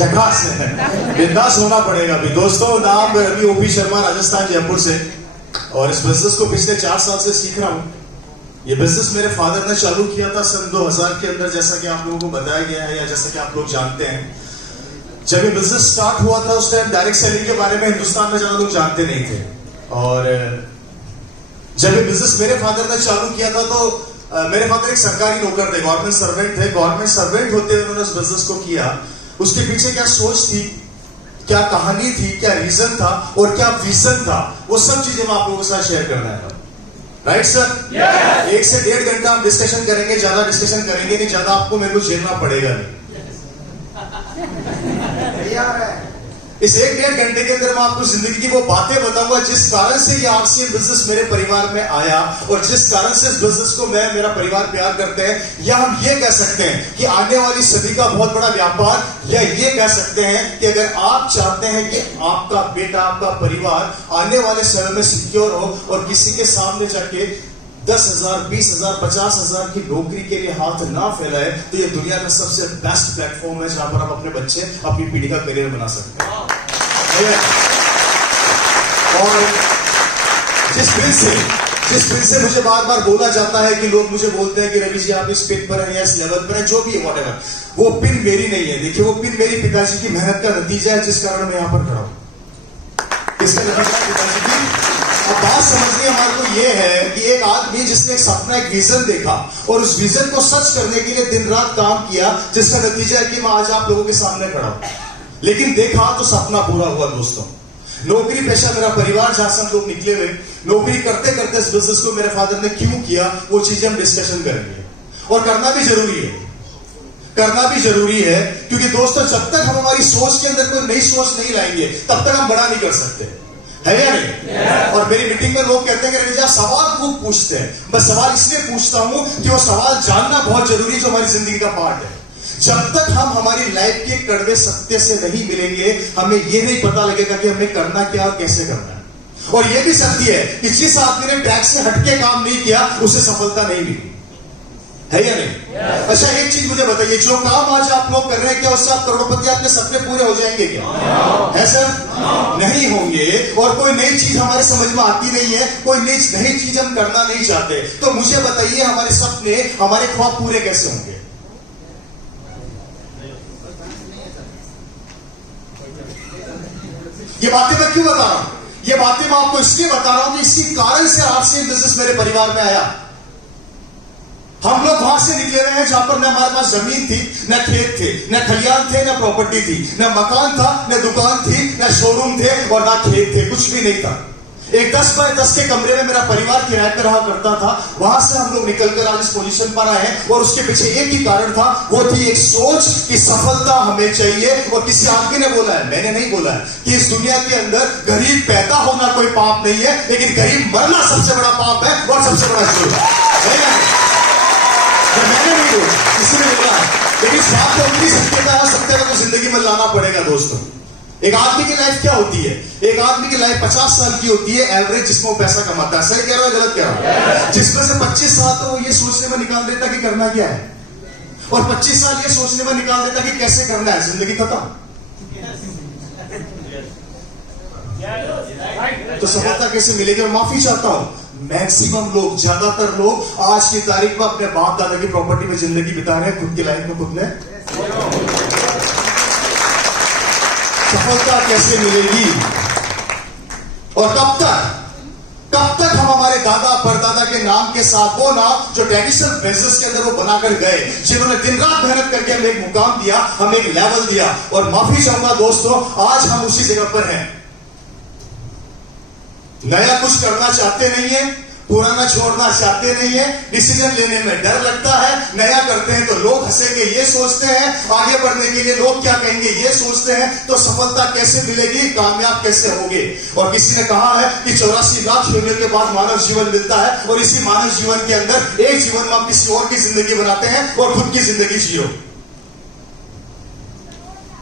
झकास है, बिंदास होना पड़ेगा अभी। दोस्तों, नाम रवि ओपी शर्मा, राजस्थान जयपुर से, और इस बिजनेस को पिछले 4 साल से सीख रहा हूँ। ये बिजनेस मेरे फादर ने चालू किया था सन 2000 के अंदर, जैसा कि आप लोगों को बताया गया है या जैसा कि आप लोग जानते हैं। जब ये बिजनेस स्टार्ट हुआ था उस टाइम डायरेक्ट सेलिंग के बारे में हिंदुस्तान में ज्यादा लोग जानते नहीं थे, और जब ये बिजनेस मेरे फादर ने चालू किया था तो मेरे फादर एक सरकारी नौकर थे, गवर्नमेंट सर्वेंट थे। गवर्नमेंट सर्वेंट होते हुए उन्होंने इस बिजनेस को किया। उसके पीछे क्या सोच थी, क्या कहानी थी, क्या रीजन था और क्या विजन था, वो सब चीजें मैं आप लोगों के साथ शेयर करना है। Right sir? 1 से 1.5 घंटा हम डिस्कशन करेंगे, ज्यादा डिस्कशन करेंगे नहीं, ज्यादा आपको मेरे को झेलना पड़ेगा नहीं। इस 1-1.5 घंटे के अंदर मैं आपको जिंदगी की वो बातें बताऊंगा जिस कारण से ये आरसीएम बिजनेस मेरे परिवार में आया, और जिस कारण से इस बिजनेस को मैं, मेरा परिवार प्यार करते हैं, या हम ये कह सकते हैं कि आने वाली सदी का बहुत बड़ा व्यापार, या ये कह सकते हैं कि अगर आप चाहते हैं कि आपका बेटा, आपका परिवार आने वाले समय में सिक्योर हो और किसी के सामने जाके 10,000, 20,000, 50,000 की नौकरी के लिए हाथ ना फैलाए, तो ये दुनिया में सबसे बेस्ट प्लेटफॉर्म है जहां पर आप अपने बच्चे, अपनी पीढ़ी का करियर बना सकते हैं। और जिस फिर से मुझे बार बार बोला जाता है कि लोग मुझे बोलते हैं कि रवि जी आप इस पिन पर हैं या इस लेवल पर हैं, जो भी है व्हाटएवर, वो पिन मेरी नहीं है। देखिए, वो पिन मेरी पिताजी की मेहनत का नतीजा है, जिस कारण मैं यहां पर खड़ा हूं। इसका नतीजा पिताजी की। अब बात समझनी हमारे को ये है कि एक आदमी जिसने एक सपना, एक विजन देखा और उस विजन को सच करने के लिए दिन रात काम किया, जिसका नतीजा है कि मैं आज आप लोगों के सामने खड़ा हूं। लेकिन देखा तो सपना पूरा हुआ। दोस्तों, नौकरी पेशा मेरा परिवार जहां से हम लोग निकले हुए, नौकरी करते करते इस बिजनेस को मेरे फादर ने क्यों किया, वो चीजें हम डिस्कशन करेंगे। और करना भी जरूरी है, करना भी जरूरी है, क्योंकि दोस्तों जब तक हम हमारी सोच के अंदर कोई नई सोच नहीं लाएंगे तब तक हम बड़ा नहीं कर सकते, है या नहीं? और मेरी मीटिंग में लोग कहते हैं कि रवि जी आप सवाल खूब पूछते हैं। मैं सवाल इसलिए पूछता हूं कि वो सवाल जानना बहुत जरूरी है, जो हमारी जिंदगी का पार्ट है। जब तक हम हमारी लाइफ के कड़वे सत्य से नहीं मिलेंगे, हमें यह नहीं पता लगेगा कि हमें करना क्या और कैसे करना है। और यह भी सत्य है कि जिस आदमी ने ट्रैक से हटके काम नहीं किया, उसे सफलता नहीं मिली, है या नहीं? अच्छा, एक चीज मुझे बताइए, जो काम आज आप लोग कर रहे हैं, क्या उससे आप करोड़पति, आपके सपने पूरे हो जाएंगे क्या? है सर? नहीं होंगे। और कोई नई चीज हमारे समझ में आती नहीं है, कोई नई चीज हम करना नहीं चाहते, तो मुझे बताइए हमारे सपने, हमारे ख्वाब पूरे कैसे होंगे? ये बातें मैं क्यों बता रहा हूं? ये बातें मैं आपको इसलिए बता रहा हूं कि इसी कारण से आरसीएम बिजनेस मेरे परिवार में आया। हम लोग वहां से निकले रहे हैं जहां पर न हमारे पास जमीन थी, न खेत थे, न खलियान थे, न प्रॉपर्टी थी, न मकान था, न दुकान थी, न शोरूम थे और न खेत थे, कुछ भी नहीं था। एक 10 बाय 10 के कमरे में मेरा परिवार किराए पर रहा करता था। वहां से हम लोग निकलकर आज इस पोजीशन पर आए हैं, और उसके पीछे एक ही कारण था, वो थी एक सोच कि सफलता हमें चाहिए। और किसी आदमी ने बोला है, मैंने नहीं बोला है, कि इस दुनिया के अंदर गरीब पैदा होना कोई पाप नहीं है, लेकिन गरीब मरना सबसे बड़ा पाप है और सबसे बड़ा जुर्म है। मैंने नहीं बोला, किसी ने बोला है, लेकिन साथ में उतनी सत्यता को जिंदगी में लाना पड़ेगा। दोस्तों, एक आदमी की लाइफ क्या होती है? एक आदमी की लाइफ 50 साल की होती है एवरेज, जिसमें वो पैसा कमाता है। सही कह रहा है, गलत कह रहा है? जिसमें से 25 साल तो वो ये सोचने में निकाल देता कि करना क्या है, और 25 साल ये सोचने में निकाल देता कि कैसे करना है। जिंदगी खत्म। तो सफलता कैसे मिलेगी? मैं माफी चाहता हूं, मैक्सिमम लोग, ज्यादातर लोग आज की तारीख में अपने बाप दादा की प्रॉपर्टी में जिंदगी बिता रहे हैं, खुद की लाइफ में खुद ने। सफलता कैसे मिलेगी? और कब तक हम हमारे दादा परदादा के नाम के साथ, वो नाम जो ट्रेडिशनल बिजनेस के अंदर वो बनाकर गए, जिन्होंने दिन रात मेहनत करके हमें एक मुकाम दिया, हमें एक लेवल दिया। और माफी चाहूंगा दोस्तों, आज हम उसी जगह पर हैं। नया कुछ करना चाहते नहीं है, पुराना छोड़ना चाहते नहीं है, डिसीजन लेने में डर लगता है। नया करते हैं तो लोग हंसेंगे, ये सोचते हैं। आगे बढ़ने के लिए लोग क्या कहेंगे, ये सोचते हैं। तो सफलता कैसे मिलेगी, कामयाब कैसे होगे? और किसी ने कहा है कि 84 लाख योनियों के बाद मानव जीवन मिलता है, और इसी मानव जीवन के अंदर एक जीवन में हम किसी और की जिंदगी बनाते हैं और खुद की जिंदगी जियो।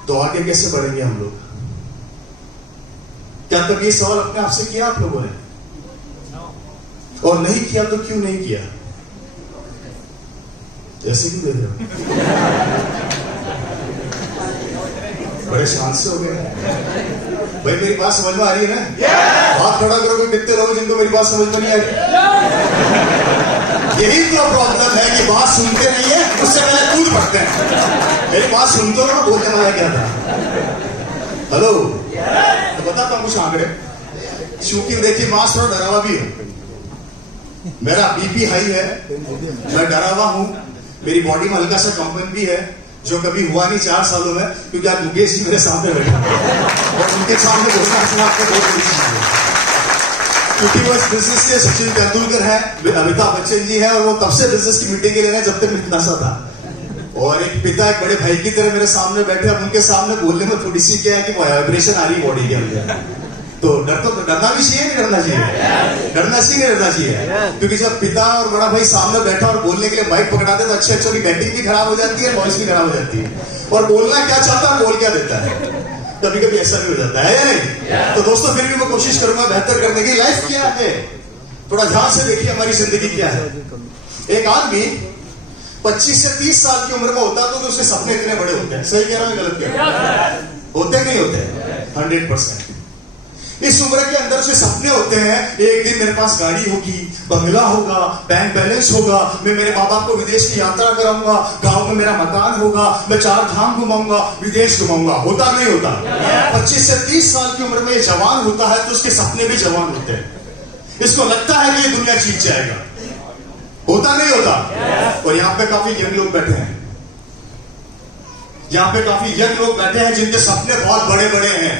तो आगे कैसे बढ़ेंगे हम लोग? क्या कभी ये सवाल अपने आप से किया आप लोगों ने? और नहीं किया तो क्यों नहीं किया? ऐसे क्यों दे रहे हो? बड़े शांत से हो गए भाई। मेरी बात समझ में आ रही है ना? हाथ खड़ा करोगे कितने लोग जिनको मेरी बात समझ में नहीं आ रही? यही तो प्रॉब्लम है कि बात सुनते नहीं है, उससे पहले कूद पड़ते हैं। मेरी बात सुनते हो ना, बोलने वाला क्या था? हेलो, तो बताता हूँ कुछ आंकड़े। चूंकि देखिए मास थोड़ा डरावा भी है, मेरा बीपी हाई है, मैं डरावा हूं, मेरी बॉडी में हल्का सा कंपन भी है, जो कभी हुआ नहीं 4 सालों में, क्योंकि आज मुकेश जी मेरे सामने बैठे और उनके सामने बोलना आपको बहुत बड़ी चीज है। क्योंकि वो इस बिजनेस के सचिन तेंदुलकर है, अमिताभ बच्चन जी है, और वो तब से बिजनेस की मीटिंग ले रहे हैं जब तक मैं इतना सा था। और एक पिता एक बड़े भाई की तरह मेरे सामने बैठे, अब उनके सामने बोलने में थोड़ी सी क्या है कि वाइब्रेशन आ रही बॉडी के अंदर। तो डरना भी चाहिए, नहीं डरना चाहिए? डरना चाहिए, नहीं डरना चाहिए? क्योंकि जब पिता और बड़ा भाई सामने बैठा और बोलने के लिए माइक पकड़ाते तो अच्छे अच्छों की बैटिंग भी खराब हो जाती है, वॉइस भी खराब हो जाती है, और बोलना क्या चाहता है बोल क्या देता है। कभी कभी ऐसा भी हो जाता है या नहीं? तो दोस्तों फिर भी मैं कोशिश करूंगा बेहतर करने की। लाइफ क्या है, थोड़ा ध्यान से देखिए हमारी जिंदगी क्या है। एक आदमी 25 से 30 साल की उम्र में होता तो उसके सपने इतने बड़े होते हैं। सही कह रहा हूं, गलत कह रहा हूं? होते नहीं होते? 100%। इस उम्र के अंदर से सपने होते हैं, एक दिन मेरे पास गाड़ी होगी, बंगला होगा, बैंक बैलेंस होगा, मैं मेरे माँ बाप को विदेश की यात्रा कराऊंगा, गांव में मेरा मकान होगा, मैं 4 धाम घुमाऊंगा, विदेश घुमाऊंगा। होता नहीं होता? 25 से 30 साल की उम्र में ये जवान होता है तो उसके सपने भी जवान होते हैं। इसको लगता है कि ये दुनिया जीत जाएगा। होता नहीं होता? और यहाँ पे काफी यंग लोग बैठे हैं, यहाँ पे काफी यंग लोग बैठे हैं जिनके सपने बहुत बड़े बड़े हैं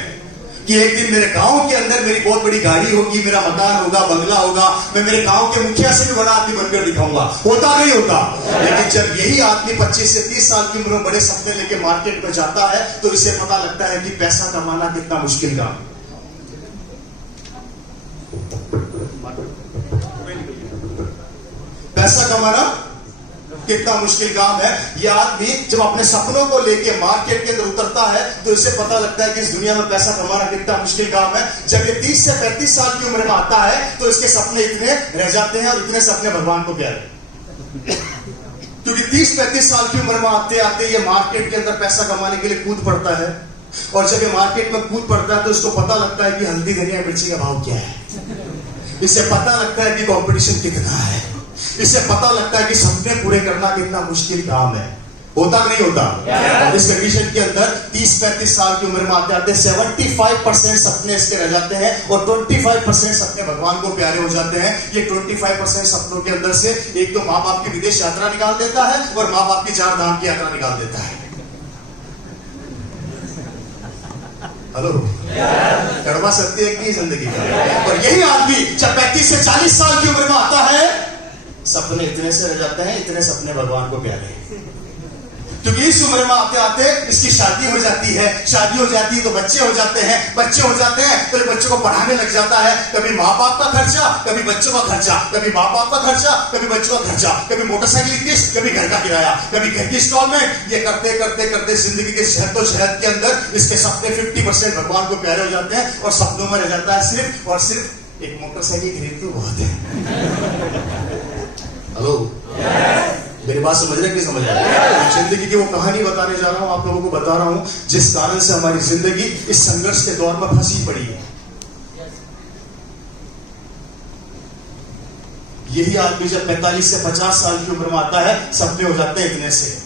कि एक दिन मेरे गांव के अंदर मेरी बहुत बड़ी गाड़ी होगी, मेरा मकान होगा, बंगला होगा, मैं मेरे गांव के मुखिया से भी बड़ा आदमी बनकर दिखाऊंगा। होता नहीं होता? लेकिन जब यही आदमी 25 से 30 साल की उम्र में बड़े सपने लेके मार्केट में जाता है तो इसे पता लगता है कि पैसा कमाना कितना मुश्किल काम। पैसा कमाना कितना मुश्किल काम है। यह आदमी जब अपने सपनों को लेके मार्केट के अंदर उतरता है तो इसे पता लगता है कि इस दुनिया में पैसा कमाना कितना मुश्किल काम है। जब ये 30 से 35 साल की उम्र में आता है तो इसके सपने इतने रह जाते हैं, और इतने सपने भगवान को प्यारे, क्योंकि 30-35 साल की उम्र में आते आते ये मार्केट के अंदर पैसा कमाने के लिए कूद पड़ता है। और जब ये मार्केट में कूद पड़ता है तो इसको पता लगता है कि हल्दी धनिया मिर्ची का भाव क्या है, इसे पता लगता है कि कंपटीशन कितना है, इसे पता लगता है कि सपने पूरे करना कितना मुश्किल काम है। होता नहीं होता? और इस कंडीशन के अंदर 30-35 साल की उम्र में आते आते 75% सपने इसके रह जाते हैं, और 25% सपने भगवान को प्यारे हो जाते हैं। ये 25% सपनों के अंदर से एक तो माँ बाप की विदेश यात्रा निकाल देता है, और माँ बाप की 4 धाम की यात्रा निकाल देता है। हेलो, कड़वा सत्य एक नहीं जिंदगी का। और यही आदमी जब 35 से 40 साल की उम्र में आता है, सपने इतने से रह जाते हैं, इतने सपने भगवान को प्यारे हैं। क्योंकि इस उम्र में आते आते इसकी शादी हो जाती है, शादी हो जाती है तो बच्चे हो जाते हैं, बच्चे हो जाते हैं तो बच्चों को पढ़ाने लग जाता है। कभी माँ बाप का खर्चा, कभी बच्चों का खर्चा, कभी माँ बाप का खर्चा, कभी बच्चों का खर्चा, कभी मोटरसाइकिल की किस्त, कभी घर का किराया, कभी घर की इंस्टॉलमेंट। ये करते करते करते जिंदगी के जहद के अंदर इसके सपने 50% भगवान को प्यारे हो जाते हैं, और सपनों में रह जाता है सिर्फ और सिर्फ एक मोटरसाइकिल खरीद तो बहुत है। हेलो, मेरी बात समझ रहे कि समझ रहे? जिंदगी की वो कहानी बताने जा रहा हूं, आप लोगों को बता रहा हूं जिस कारण से हमारी जिंदगी इस संघर्ष के दौर में फंसी पड़ी है। यही आदमी जब 45 से 50 साल की उम्र में आता है, सपने हो जाते हैं इतने से,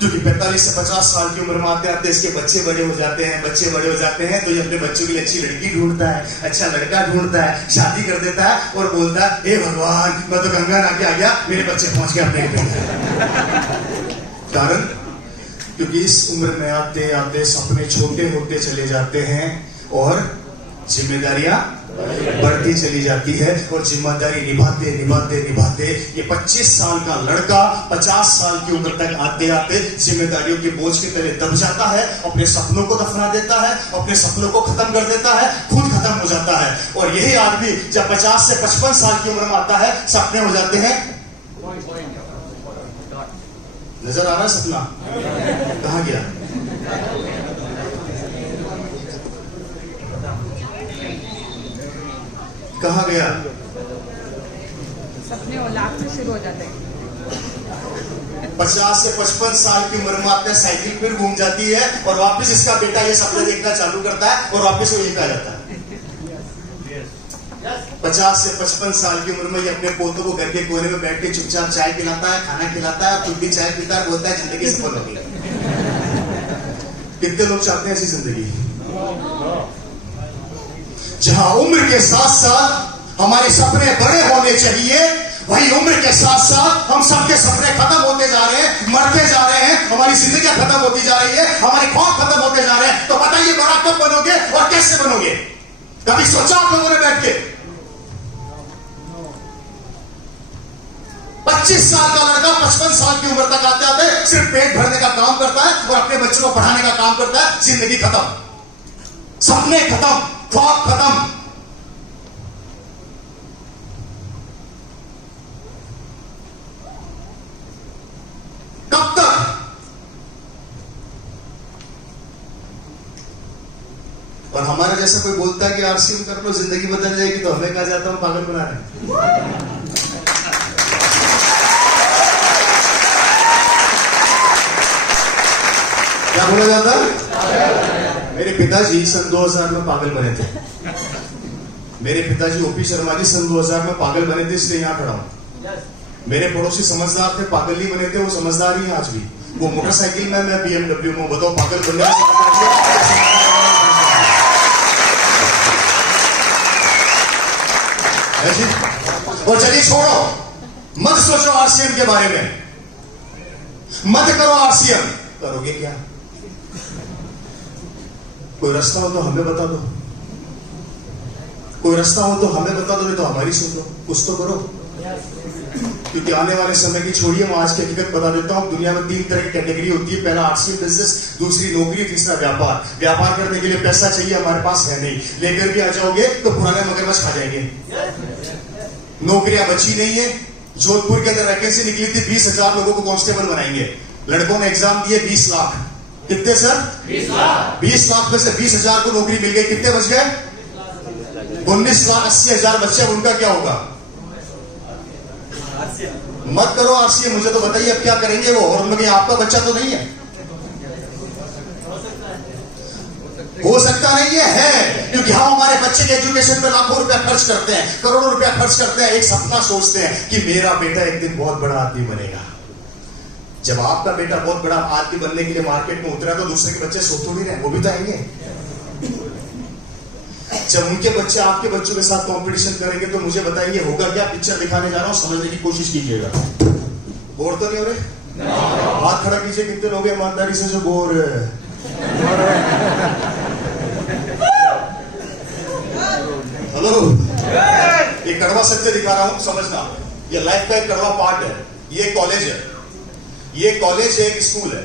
क्योंकि 45 से 50 साल की उम्र में आते आते इसके बच्चे बड़े हो जाते हैं। बच्चे बड़े हो जाते हैं तो ये अपने बच्चों के लिए अच्छी लड़की ढूंढता है, अच्छा लड़का ढूंढता है, शादी कर देता है, और बोलता है हे भगवान, मैं तो गंगा नहा के आ गया, मेरे बच्चे पहुंच गए अपने घर। कारण क्योंकि इस उम्र में आते आते सपने छोटे होते चले जाते हैं, और जिम्मेदारियां बढ़ती चली जाती है, और जिम्मेदारी निभाते निभाते निभाते ये 25 साल का लड़का 50 साल की उम्र तक आते आते जिम्मेदारियों के बोझ के तले दब जाता है, अपने सपनों को दफना देता है, अपने सपनों को खत्म कर देता है, खुद खत्म हो जाता है। और यही आदमी जब 50 से 55 साल की उम्र में आता है, सपने हो जाते हैं। नजर आ रहा है सपना? कहां गया? कहां गया? सपने और लाभ से शुरू हो जाते हैं। 50 से 55 साल की उम्र में आपका साइकिल फिर घूम जाती है और वापस इसका बेटा ये सपने देखना चालू करता है और वापस वो यहीं पे आ जाता है। 50 से 55 साल की उम्र में ये अपने पोतों को घर के कोने में बैठ के चुपचाप चाय पिलाता है, खाना खिलाता है, खुद भी चाय पीता है, बोलता है जिंदगी सफल हो गई। कितने लोग चाहते हैं ऐसी जिंदगी जहां उम्र के साथ साथ हमारे सपने बड़े होने चाहिए, वही उम्र के साथ साथ हम सबके सपने खत्म होते जा रहे हैं, मरते जा रहे हैं, हमारी जिंदगी खत्म होती जा रही है, हमारे ख्वाब खत्म होते जा रहे हैं। तो बताइए बड़ा कब बनोगे और कैसे बनोगे? कभी सोचा आप लोगों ने बैठ के? 25 साल का लड़का 55 साल की उम्र तक आते आते सिर्फ पेट भरने का काम करता है और अपने बच्चों को पढ़ाने का काम करता है। जिंदगी खत्म, सपने खत्म, ख्वाब खत्म। कब तक? और हमारा जैसा कोई बोलता है कि आरसीएम कर लो जिंदगी बदल जाएगी, तो हमें कहा जाता हूं पागल बना रहे। क्या बोला जाता? मेरे पिताजी सन 2000 में पागल बने थे। मेरे पिताजी ओपी शर्मा जी सन 2000 में पागल बने थे, इसलिए यहां खड़ा हूं। मेरे पड़ोसी समझदार थे, पागल नहीं बने थे, वो समझदार ही हैं आज भी। वो मोटरसाइकिल में, मैं BMW में। बताओ पागल बनने और चलिए छोड़ो, मत सोचो आरसीएम के बारे में, मत करो आरसीएम। करोगे क्या? कोई रास्ता हो तो हमें बता दो, कोई रास्ता हो तो हमें बता दो, नहीं तो हमारी सुन लो, कुछ तो करो। क्योंकि आने वाले समय की छोड़िए, मैं आज की हकीकत बता देता हूं। दुनिया में 3 तरह की कैटेगरी होती है। पहला आरसीएम बिजनेस, दूसरी नौकरी, तीसरा व्यापार। व्यापार करने के लिए पैसा चाहिए, हमारे पास है नहीं। लेकर भी आ जाओगे तो पुराने मगरमच्छ खा जाएंगे। नौकरियां बची नहीं है। जोधपुर के अंदर वैकेंसी निकली थी, 20,000 लोगों को कांस्टेबल बनाएंगे। लड़कों ने एग्जाम दिए 20 लाख। कितने सर? 20 लाख में से 20,000 को नौकरी मिल गई। कितने बच गए? 19,80,000 बच्चे। उनका क्या होगा? मत करो आरसीएम। मुझे तो बताइए अब क्या करेंगे वो? और उनमें आपका बच्चा तो नहीं है? हो सकता नहीं है, क्योंकि हम हमारे बच्चे के एजुकेशन पे लाखों रुपया खर्च करते हैं, करोड़ों रुपया खर्च करते हैं। एक सपना सोचते हैं कि मेरा बेटा एक दिन बहुत बड़ा आदमी बनेगा। जब आपका बेटा बहुत बड़ा आदमी बनने के लिए मार्केट में उतरा, तो दूसरे के बच्चे सोच थोड़ी रहे, वो भी तो आएंगे। जब उनके बच्चे आपके बच्चों के साथ कंपटीशन करेंगे, तो मुझे बताइए होगा क्या? पिक्चर दिखाने जा रहा हूं, समझने की कोशिश कीजिएगा। बोर तो नहीं हो रहे? हाथ खड़ा कीजिए, कितने लोग ईमानदारी से जो बोर है? हेलो, एक कड़वा सत्य दिखा रहा हूं, समझना। ये लाइफ का एक कड़वा पार्ट है। ये कॉलेज है, ये कॉलेज है, एक स्कूल है,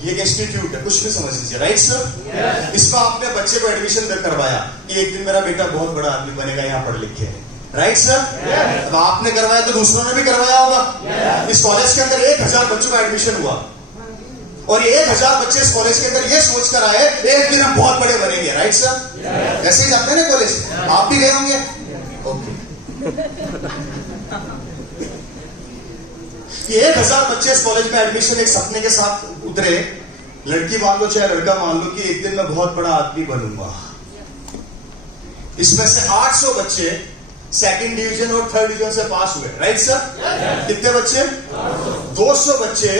ये एक इंस्टीट्यूट है, कुछ भी समझ लीजिए। Right sir? इसमें आपने बच्चे को एडमिशन करवाया कि एक दिन मेरा बेटा बहुत बड़ा आदमी बनेगा, यहां पढ़ लिख के। Right sir? तो आपने करवाया तो दूसरों ने भी करवाया होगा। इस कॉलेज के अंदर 1000 बच्चों का एडमिशन हुआ और ये 1000 बच्चे इस कॉलेज के अंदर ये सोच कर आए एक दिन हम बहुत बड़े बनेंगे। Right sir? ऐसे ही जाते हैं ना कॉलेज, आप भी गए होंगे। ओके, ये 1000 बच्चे इस कॉलेज में एडमिशन एक सपने के साथ उतरे। लड़की मान लो चाहे लड़का मान लो कि एक दिन मैं बहुत बड़ा आदमी बनूंगा। इसमें से 800 बच्चे सेकंड डिवीजन और थर्ड डिवीजन से पास हुए। Right sir? कितने बच्चे? 200 बच्चे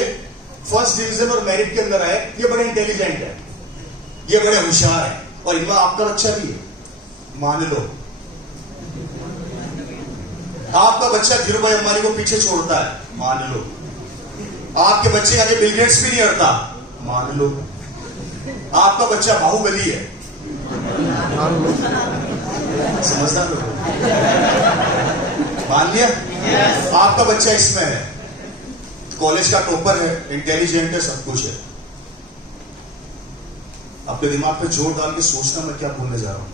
फर्स्ट डिवीजन और मेरिट के अंदर आए। ये बड़े इंटेलिजेंट है, ये बड़े होशियार है, और इनमें आपका बच्चा भी है। मान लो आपका बच्चा धीरू भाई अंबानी को पीछे छोड़ता है, मान लो। आपके बच्चे आगे बिल गेट्स भी नहीं हटता, मान लो। आपका बच्चा बाहुबली है, समझदार लोग, मान लिया। आपका बच्चा इसमें है, कॉलेज का टॉपर है, इंटेलिजेंट है, सब कुछ है। अपने दिमाग पे जोर डाल के सोचना मैं क्या बोलने जा रहा हूं।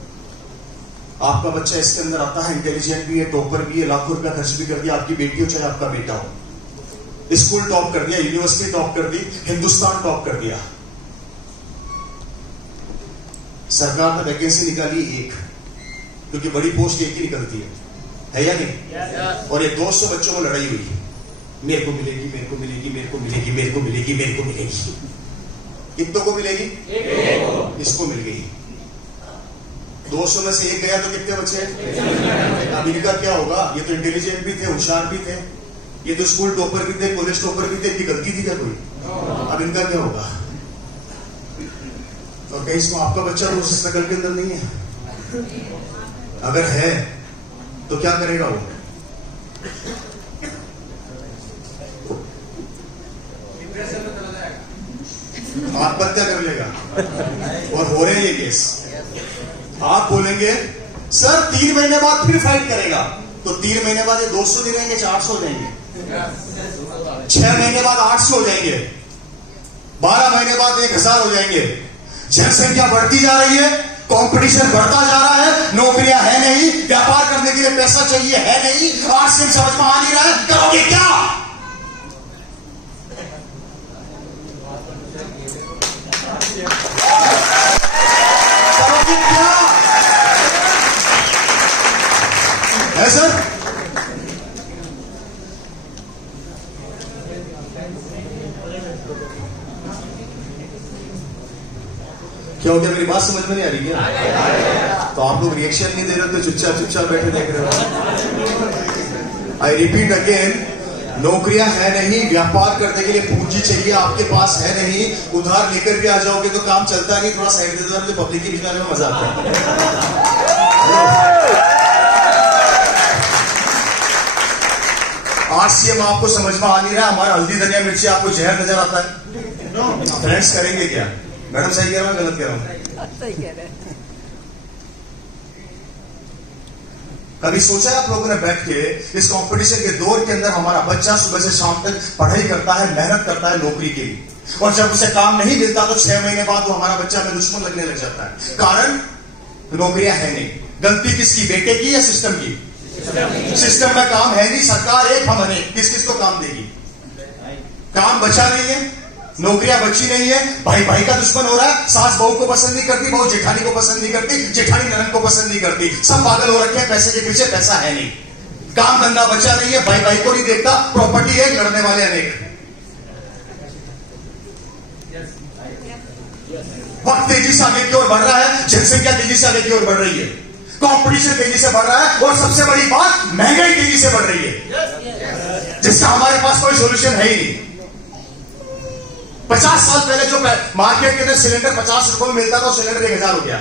आपका बच्चा इसके अंदर आता है, इंटेलिजेंट भी है, टॉपर भी है, लाखों रुपया खर्च भी कर दिया। आपकी बेटी हो चाहे आपका बेटा हो, स्कूल टॉप कर दिया, यूनिवर्सिटी टॉप कर दी, हिंदुस्तान टॉप कर दिया। सरकार ने वैकेंसी निकाली एक, क्योंकि बड़ी पोस्ट एक ही निकलती है या नहीं? और ये 200 बच्चों में लड़ाई हुई। मेरे को मिलेगी, मेरे को मिलेगी, मेरे को मिलेगी, मेरे को मिलेगी, मेरे को मिलेगी। कितनों को मिलेगी? इसको मिल गई। 200 में से एक गया तो कितने बचे? अब इनका क्या होगा? ये तो इंटेलिजेंट भी थे, होशियार भी थे, ये तो स्कूल टॉपर भी थे, कॉलेज टॉपर भी थे, इनकी गलती थी क्या कोई? अब इनका क्या होगा? और कहीं इसमें आपका बच्चा तो उस स्ट्रगल के अंदर नहीं है? अगर है तो क्या करेगा वो? आत्महत्या कर लेगा। और हो रहे हैं ये केस। आप बोलेंगे सर 3 महीने बाद फिर फाइट करेगा, तो 3 महीने बाद ये 200 नहीं रहेंगे, 400 हो जाएंगे। 6 महीने बाद 800 हो जाएंगे, 12 महीने बाद 1000 हो जाएंगे। जनसंख्या बढ़ती जा रही है, कंपटीशन बढ़ता जा रहा है, नौकरियां है नहीं, व्यापार करने के लिए पैसा चाहिए है नहीं, आरसीएम समझ में आ नहीं रहा है, करोगे क्या? करोगे क्या? है सर? क्या हो गया? मेरी बात समझ में नहीं आ रही क्या? तो आप लोग रिएक्शन नहीं दे रहे थे, चुपचाप चुपचाप बैठे देख रहे हो। आई रिपीट अगेन, नौकरियां है नहीं, व्यापार करने के लिए पूंजी चाहिए, आपके पास है नहीं, उधार लेकर भी आ जाओगे तो काम चलता नहीं। थोड़ा साइड दे दो, मुझे पब्लिक के बीच में मजा आता है। आरसीएम आपको समझ में आ नहीं रहा, हमारा हल्दी धनिया मिर्ची आपको जहर नजर आता है। फ्रेंड्स करेंगे क्या? मैडम सही कह रहा हूं, गलत कह रहा हूं? सही कह रहे हैं। कभी सोचा है आप लोगों ने बैठ के इस कंपटीशन के दौर के अंदर हमारा बच्चा सुबह से शाम तक पढ़ाई करता है, मेहनत करता है नौकरी के लिए, और जब उसे काम नहीं मिलता तो 6 महीने बाद वो हमारा बच्चा में दुश्मन लगने लग जाता है। कारण नौकरियां है नहीं। गलती किसकी? बेटे की या सिस्टम की? सिस्टम में काम है नहीं, सरकार एक हम अनेक, किस किस को काम देगी? काम बचा नहीं है, नौकरियां बची नहीं है, भाई भाई का दुश्मन हो रहा है, सास बहू को पसंद नहीं करती, बहू जेठानी को पसंद नहीं करती, जेठानी ननद को पसंद नहीं करती, सब पागल हो रखे हैं पैसे के पीछे, पैसा है नहीं, काम धंधा बचा नहीं है, भाई भाई को नहीं देखता, प्रॉपर्टी है, लड़ने वाले अनेक। वक्त तेजी से आगे की ओर बढ़ रहा है, जनसंख्या तेजी से आगे की ओर बढ़ रही है, कंपटीशन तेजी से बढ़ रहा है, और सबसे बड़ी बात महंगाई तेजी से बढ़ रही है, जिसका हमारे पास कोई सोल्यूशन है ही नहीं। 50 साल पहले जो मार्केट के अंदर सिलेंडर 50 रुपए में मिलता था, वो सिलेंडर 1000 हो गया।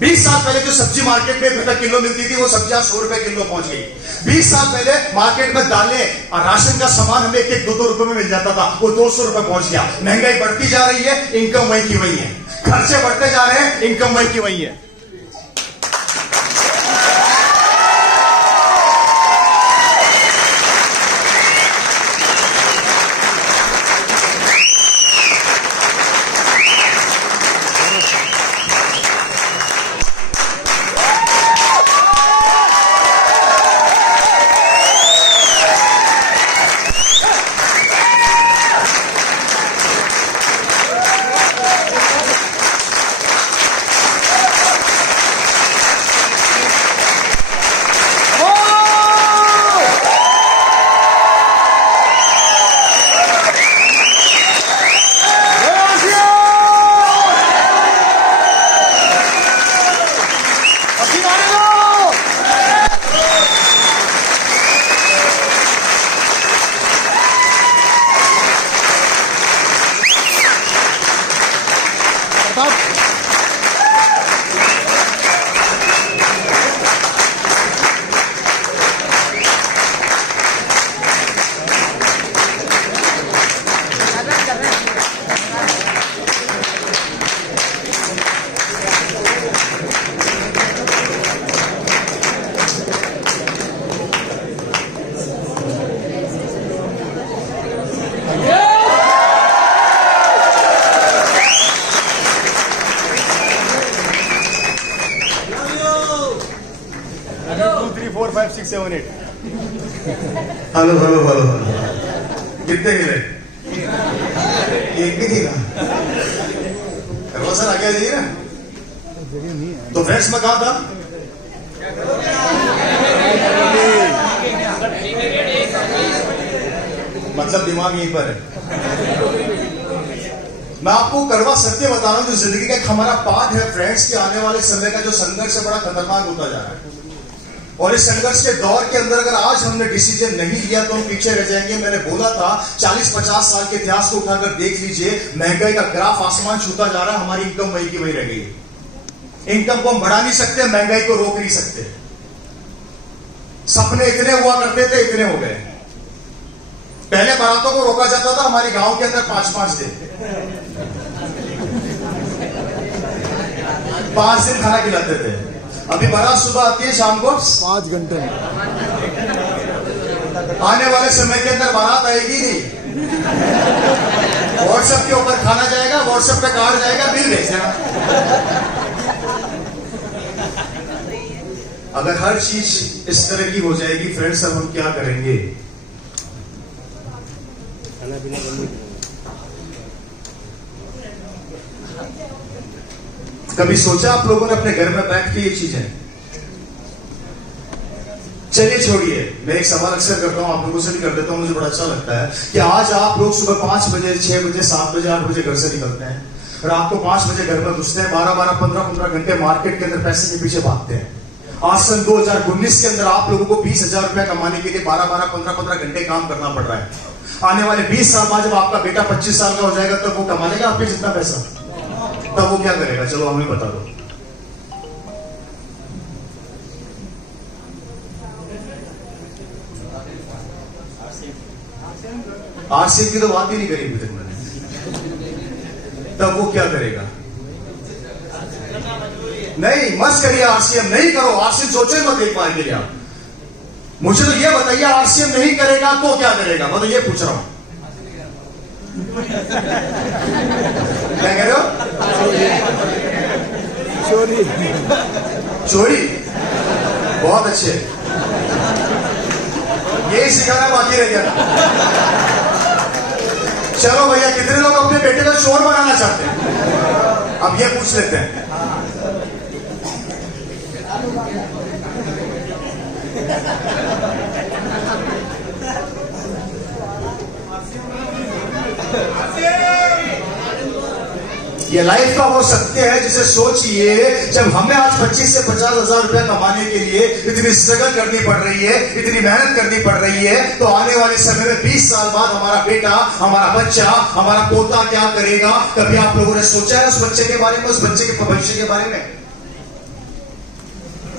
20 साल पहले जो सब्जी मार्केट में ₹1 किलो मिलती थी, वो सब्जियां ₹100 किलो पहुंच गई। 20 साल पहले मार्केट में दालें और राशन का सामान हमें 1-1, 2-2 रुपए में मिल जाता था, वो ₹200 पहुंच गया। महंगाई बढ़ती जा रही है, इनकम वही की वही है, खर्चे बढ़ते जा रहे हैं, इनकम वही की वही है। हेलो हेलो हेलो कितने मिले? एक भी नहीं ना। सर आगे जाइए ना। तो फ्रेंड्स में कहा था? मतलब दिमाग यहीं पर है। मैं आपको कड़वा सत्य बता रहा हूं, जो जिंदगी का एक हमारा पार्ट है फ्रेंड्स, के आने वाले समय का जो संघर्ष है बड़ा खतरनाक होता जा रहा है। और इस संघर्ष के दौर के अंदर अगर आज हमने डिसीजन नहीं लिया तो हम पीछे रह जाएंगे। मैंने बोला था 40-50 साल के इतिहास को उठाकर देख लीजिए, महंगाई का ग्राफ आसमान छूता जा रहा है, हमारी इनकम वही की वही रह गई। इनकम को हम बढ़ा नहीं सकते, महंगाई को रोक नहीं सकते। सपने इतने हुआ करते थे, इतने हो गए। पहले बारातों को रोका जाता था हमारे गांव के अंदर 5-5 दिन, 5 दिन खाना खिलाते थे। अभी बारात सुबह आती है, शाम को 5 घंटे। आने वाले समय के अंदर बारात आएगी नहीं, व्हाट्सएप के ऊपर खाना जाएगा, व्हाट्सएप पे कार्ड जाएगा, बिल भेजना। अगर हर चीज इस तरह की हो जाएगी फ्रेंड्स, अब हम क्या करेंगे? कभी सोचा आप लोगों ने अपने घर में बैठ के ये चीजें? चलिए छोड़िए, मैं एक सवाल अक्सर करता हूं, आप लोगों से भी कर देता हूं, मुझे बड़ा अच्छा लगता है कि आज आप लोग सुबह 5 बजे, 6 बजे, 7 बजे, 8 बजे घर से निकलते हैं, रात को 5 बजे घर में घुसते हैं, 12-12, 15-15 घंटे मार्केट के अंदर पैसे के पीछे भागते हैं। आज सन 2019 के अंदर आप लोगों को 20,000 रुपया कमाने के लिए 12-12, 15-15 घंटे काम करना पड़ रहा है। आने वाले 20 साल बाद जब आपका बेटा 25 साल का हो जाएगा, तब वो कमा लेगा आपके जितना पैसा, तब वो क्या करेगा? चलो हमें बता दो। आरसीएम की तो बात ही नहीं करी अभी तक मैंने। तब वो क्या करेगा? नहीं, मत करिए आरसीएम, नहीं करो आरसीएम, सोचो ही मत एक बार के लिए आप। मुझे तो ये बताइए, आरसीएम नहीं करेगा तो क्या करेगा? मैं तो ये पूछ रहा हूं। क्या कह रहे हो? चोरी। चोरी? बहुत अच्छे, यही सिखाना बाकी रह गया। चलो भैया, कितने लोग अपने बेटे को चोर बनाना चाहते हैं? अब ये पूछ लेते हैं। ये लाइफ का वो सत्य है जिसे सोचिए, जब हमें आज 25 से 50,000 रुपया कमाने के लिए इतनी स्ट्रगल करनी पड़ रही है, इतनी मेहनत करनी पड़ रही है, तो आने वाले समय में 20 साल बाद हमारा बेटा, हमारा बच्चा, हमारा पोता क्या करेगा? कभी आप लोगों ने सोचा है उस बच्चे के बारे में, उस बच्चे के भविष्य के बारे में?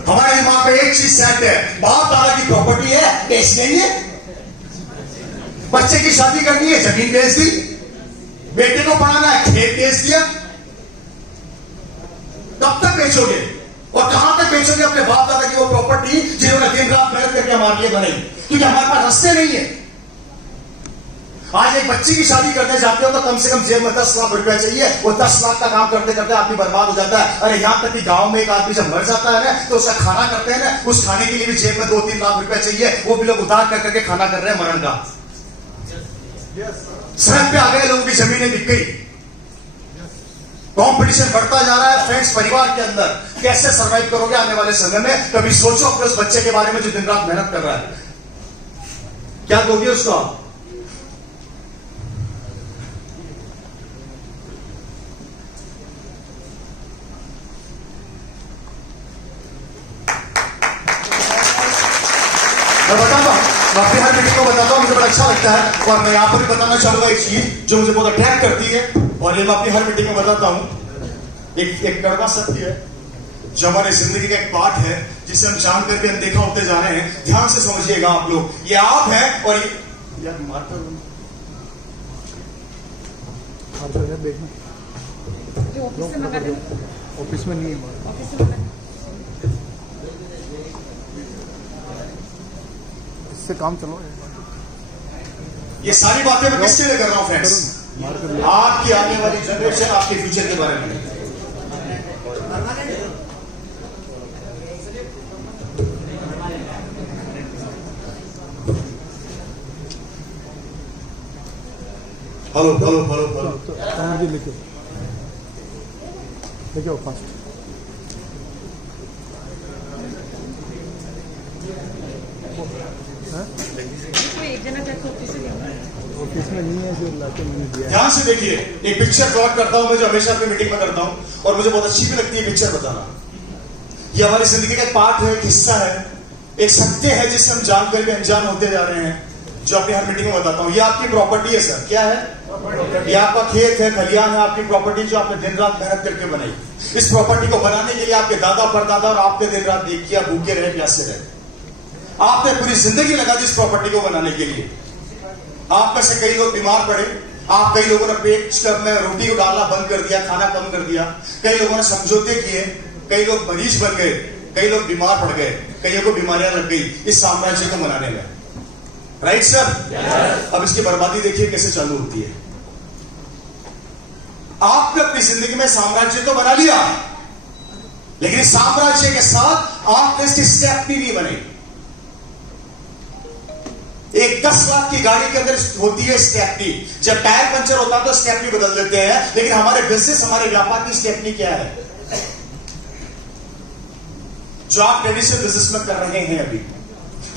हमारे दिमाग में एक चीज सेट है, बाप दादा की प्रॉपर्टी है, बेच लेंगे। बच्चे की शादी करनी है, जमीन बेच दी। बेटे को पढ़ाना है, खेत बेच दिया। कब तक बेचोगे और कहां तक बेचोगे अपने बाप दादा की वो प्रॉपर्टी जिन्होंने दिन रात मेहनत करके हमारे लिए बनाई? क्योंकि हमारे पास रास्ते नहीं है। आज एक बच्ची की शादी करने जाते हो तो कम से कम जेब में 10 लाख रुपया चाहिए। वो 10 लाख का काम करते करते आदमी बर्बाद हो जाता है। अरे यहां तक कि गांव में एक आदमी जब मर जाता है ना, तो उसका खाना करते हैं ना, उस खाने के लिए भी जेब में 2-3 लाख रुपया चाहिए। वो भी लोग उधार कर करके खाना कर रहे हैं मरण का। सड़क पे आ गए, लोगों की जमीनें बिक गई। कंपटीशन बढ़ता जा रहा है फ्रेंड्स। परिवार के अंदर कैसे सरवाइव करोगे आने वाले समय में? कभी सोचो अपने उस बच्चे के बारे में जो दिन रात मेहनत कर रहा है, क्या दोगे उसको आप? मैं बताता हूं, मैं अपनी हर मीटिंग को बताता हूं, मुझे बड़ा अच्छा लगता है। और मैं यहां पर भी बताना चाहूंगा एक चीज जो मुझे बहुत अट्रैक्ट करती है, और ये मैं अपनी हर मीटिंग में बताता हूं। एक कड़वा सत्य है जो हमारे जिंदगी का एक पार्ट है, जिसे हम जान करके अनदेखा होते जा रहे हैं। ध्यान से समझिएगा आप लोग, ये आप हैं और ये यार मार्कर देखना ऑफिस में नहीं है। इससे काम चलो। ये सारी बातें मैं किसके लिए कर रहा हूं फ्रेंड्स? आपकी आने वाली जनरेशन, आपके फ्यूचर के बारे में। हेलो हेलो हेलो हेलो, लेके आओ फास्ट। कोई एक जना जाके ऑफिस से लेना है। ऑफिस में नहीं है जो लाके मैंने दिया है। ध्यान से देखिए, एक पिक्चर प्लॉट करता हूं मैं, जो हमेशा अपनी मीटिंग में करता हूं और मुझे बहुत अच्छी भी लगती है पिक्चर बताना। ये हमारी जिंदगी का एक पार्ट है, एक हिस्सा है, एक सत्य है जिससे हम जानकर भी अनजान होते जा रहे हैं, जो अपनी हर मीटिंग में बताता हूं। ये आपकी प्रॉपर्टी है सर। क्या है? ये आपका खेत है, खलियान है, आपकी प्रॉपर्टी जो आपने दिन रात मेहनत करके बनाई। इस प्रॉपर्टी को बनाने के लिए आपके दादा परदादा और आपने दिन रात देख किया, भूखे रहे, प्यासे रहे। आपने पूरी जिंदगी लगा दी इस प्रॉपर्टी को बनाने के लिए। आप में से कई लोग बीमार पड़े, आप कई लोगों ने पेट में रोटी को डालना बंद कर दिया, खाना कम कर दिया, कई लोगों ने समझौते किए, कई लोग मरीज बन गए, कई लोग बीमार पड़ गए, कईयों को बीमारियां लग गई इस साम्राज्य को बनाने में। Right sir? अब इसकी बर्बादी देखिए कैसे चालू होती है। आपने अपनी जिंदगी में साम्राज्य तो बना लिया, लेकिन इस साम्राज्य के साथ आपने इसकी स्टेपनी भी बनाई। एक 10 लाख की गाड़ी के अंदर होती है स्टेपनी। जब टायर पंचर होता है तो स्टेपनी बदल देते हैं, लेकिन हमारे बिजनेस, हमारे व्यापार की स्टेपनी क्या है जो आप ट्रेडिशनल बिजनेस में कर रहे हैं अभी?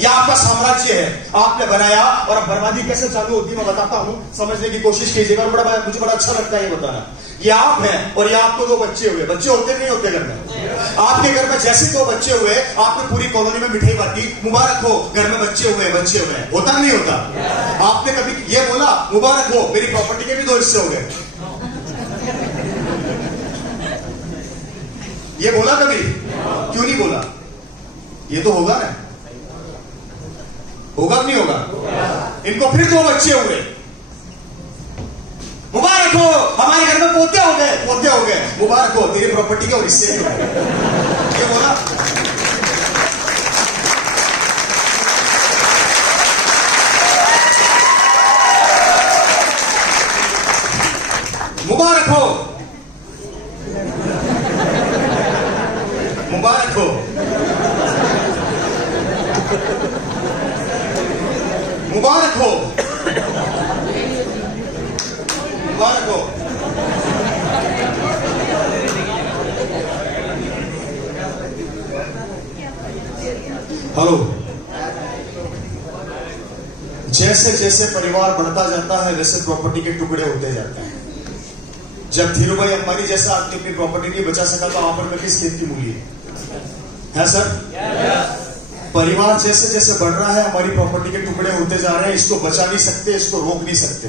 यह आपका साम्राज्य है, आपने बनाया, और अब बर्बादी कैसे चालू होती है मैं बताता हूं, समझने की कोशिश कीजिएगा। मुझे बड़ा अच्छा लगता है ये बताना। ये आप हैं और ये आपको 2 बच्चे हुए। बच्चे होते नहीं होते घर में? आपके घर में जैसे 2 बच्चे हुए, आपने पूरी कॉलोनी में मिठाई बांटी, मुबारक हो, घर में बच्चे हुए, बच्चे हुए। होता नहीं होता? आपने कभी ये बोला मुबारक हो, मेरी प्रॉपर्टी के भी 2 हिस्से हो गए? ये बोला कभी? क्यों नहीं बोला? ये तो होगा ना, होगा नहीं होगा? इनको फिर 2 बच्चे हुए, मुबारक हो, हमारे घर में पोते हो गए, पोते हो गए, मुबारक हो, तेरी प्रॉपर्टी के और हिस्से हो गए। ये बोला? मुबारक हो, मुबारक हो, मुबारक हो, मुबारक हो। हेलो। जैसे जैसे परिवार बढ़ता जाता है वैसे प्रॉपर्टी के टुकड़े होते जाते हैं। जब धीरूभाई अंबानी जैसा आदमी अपनी प्रॉपर्टी नहीं बचा सका तो आप में किस खेत की मूली है सर? परिवार जैसे जैसे बढ़ रहा है, हमारी प्रॉपर्टी के टुकड़े होते जा रहे हैं। इसको बचा नहीं सकते, इसको रोक नहीं सकते,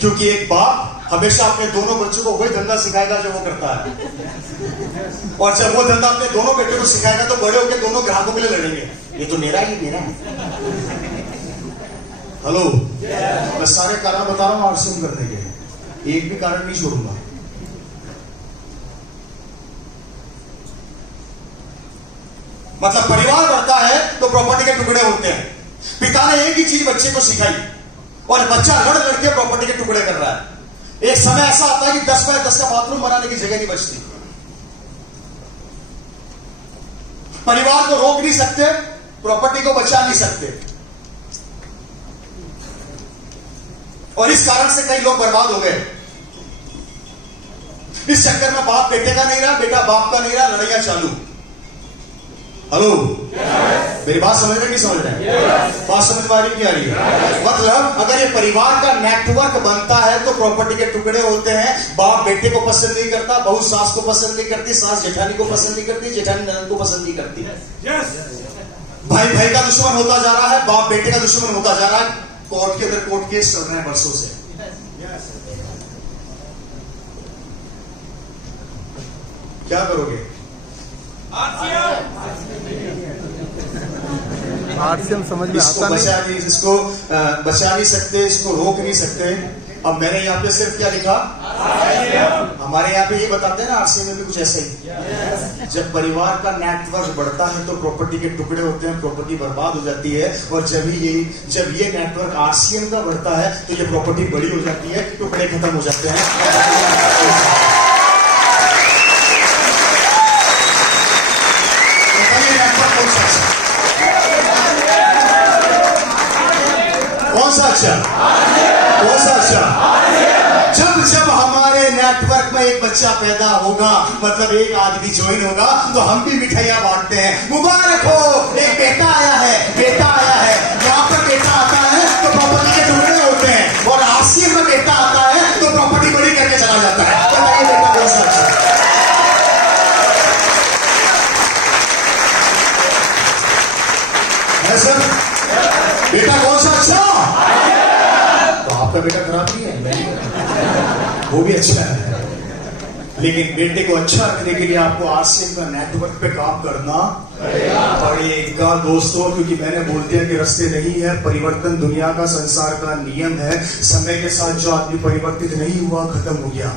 क्योंकि एक बाप हमेशा अपने दोनों बच्चों को वही धंधा सिखाएगा जो वो करता है, और जब वो धंधा अपने दोनों बेटे को सिखाएगा तो बड़े होकर दोनों ग्राहकों के लिए लड़ेंगे, ये तो मेरा ही मेरा है। हेलो। मैं सारे कारण बता रहा हूं आरसीएम करने के, एक भी कारण नहीं छोड़ूंगा। मतलब परिवार बढ़ता है तो प्रॉपर्टी के टुकड़े होते हैं। पिता ने एक ही चीज बच्चे को सिखाई और बच्चा लड़ लड़के प्रॉपर्टी के टुकड़े कर रहा है। एक समय ऐसा आता है कि 10 बाय 10 का बाथरूम बनाने की जगह नहीं बचती। परिवार को रोक नहीं सकते, प्रॉपर्टी को बचा नहीं सकते, और इस कारण से कई लोग बर्बाद हो गए। इस चक्कर में बाप बेटे का नहीं रहा, बेटा बाप का नहीं रहा, लड़ाइयां चालू। हेलो। मेरी बात समझ रहे नहीं समझ रहे? बात समझ में आ रही नहीं आ रही? मतलब अगर ये परिवार का नेटवर्क बनता है तो प्रॉपर्टी के टुकड़े होते हैं। बाप बेटे को पसंद नहीं करता, बहू सास को पसंद नहीं करती, सास जेठानी को पसंद नहीं करती, जेठानी ननद को पसंद नहीं करती। भाई भाई का दुश्मन होता जा रहा है, बाप बेटे का दुश्मन होता जा रहा है। कोर्ट के अंदर कोर्ट केस चल रहे हैं वर्षों से। क्या करोगे? आरसीएम समझ में इसको आता बचा नहीं, इसको बचा नहीं सकते, इसको रोक नहीं सकते। अब मैंने यहाँ पे सिर्फ क्या लिखा? हमारे यहाँ पे ये बताते हैं ना, आरसीएम में भी कुछ ऐसा ही। जब परिवार का नेटवर्क बढ़ता है तो प्रॉपर्टी के टुकड़े होते हैं, प्रॉपर्टी बर्बाद हो जाती है। और जब ये नेटवर्क आरसीएम का बढ़ता है तो ये प्रॉपर्टी बड़ी हो जाती है, टुकड़े खत्म हो जाते हैं। कौन सा अच्छा? कौन सा अच्छा? जब जब हमारे नेटवर्क में एक बच्चा पैदा होगा, मतलब एक आदमी ज्वाइन होगा, तो हम भी मिठाइयां बांटते हैं। मुबारक हो, एक बेटा आया है, बेटा आया है। यहाँ पर बेटा आता है तो प्रॉपर्टी के टुकड़े होते हैं, और आरसीएम में बेटा आता है तो प्रॉपर्टी बड़ी करके चला जाता है। बताइए बेटा कौन सा अच्छा है? सर बेटा कौन सा अच्छा? तो आपका बेटा खराब नहीं है, वो भी अच्छा है। लेकिन बेटे को अच्छा रखने के लिए आपको आरसीएम का नेटवर्क पे काम करना पड़ेगा दोस्तों, क्योंकि मैंने बोल दिया कि रास्ते नहीं है। परिवर्तन दुनिया का, संसार का नियम है। समय के साथ जो आदमी परिवर्तित नहीं हुआ, खत्म हो गया।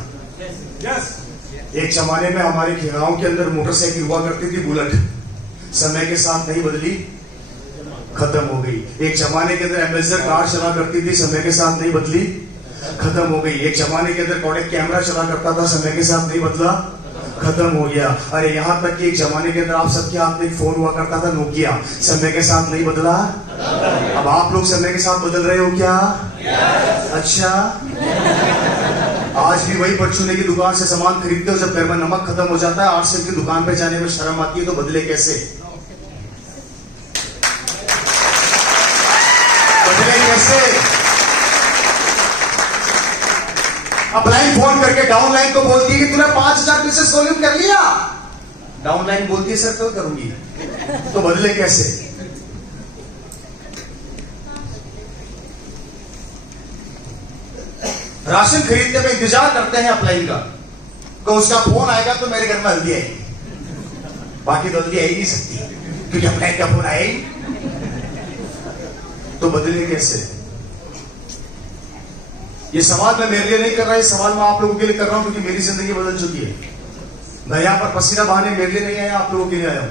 एक जमाने में हमारे गांव के अंदर मोटरसाइकिल हुआ करती थी, बुलेट। समय के साथ नहीं बदली, खत्म हो गई। एक जमाने के अंदर एम्बेसडर कार चला करती थी, समय के साथ नहीं बदली, खत्म हो गई। एक जमाने के अंदर कोडेक कैमरा चला करता था, समय के साथ नहीं बदला, खत्म हो गया। अरे यहां तक कि एक जमाने के अंदर आप सबके हाथ में एक फोन हुआ करता था, नोकिया, समय के साथ नहीं बदला। अब आप लोग समय के साथ बदल रहे हो क्या? अच्छा, आज भी वही परचूने की दुकान से सामान खरीदते हो, जब घर में नमक खत्म हो जाता है, आरसीएम की दुकान पे जाने में शर्म आती है, तो बदले कैसे? बदले कैसे? अपलाइन फोन करके डाउनलाइन को बोलती है कि तूने 5000 पीसेस वॉल्यूम कर लिया। डाउनलाइन बोलती है सर तो करूंगी, तो बदले कैसे? राशन खरीदते में इंतजार करते हैं अपलाइन का, तो उसका फोन आएगा तो मेरे घर में हल्दी आएगी, बाकी तो हल्दी आ ही नहीं सकती क्योंकि अपलाइन का फोन आया ही। तो बदले कैसे? ये सवाल मैं मेरे लिए नहीं कर रहा, ये सवाल मैं आप लोगों के लिए कर रहा हूं, क्योंकि मेरी जिंदगी बदल चुकी है। मैं यहां पर पसीना बहाने मेरे लिए नहीं आया, आप लोगों के लिए आया हूं।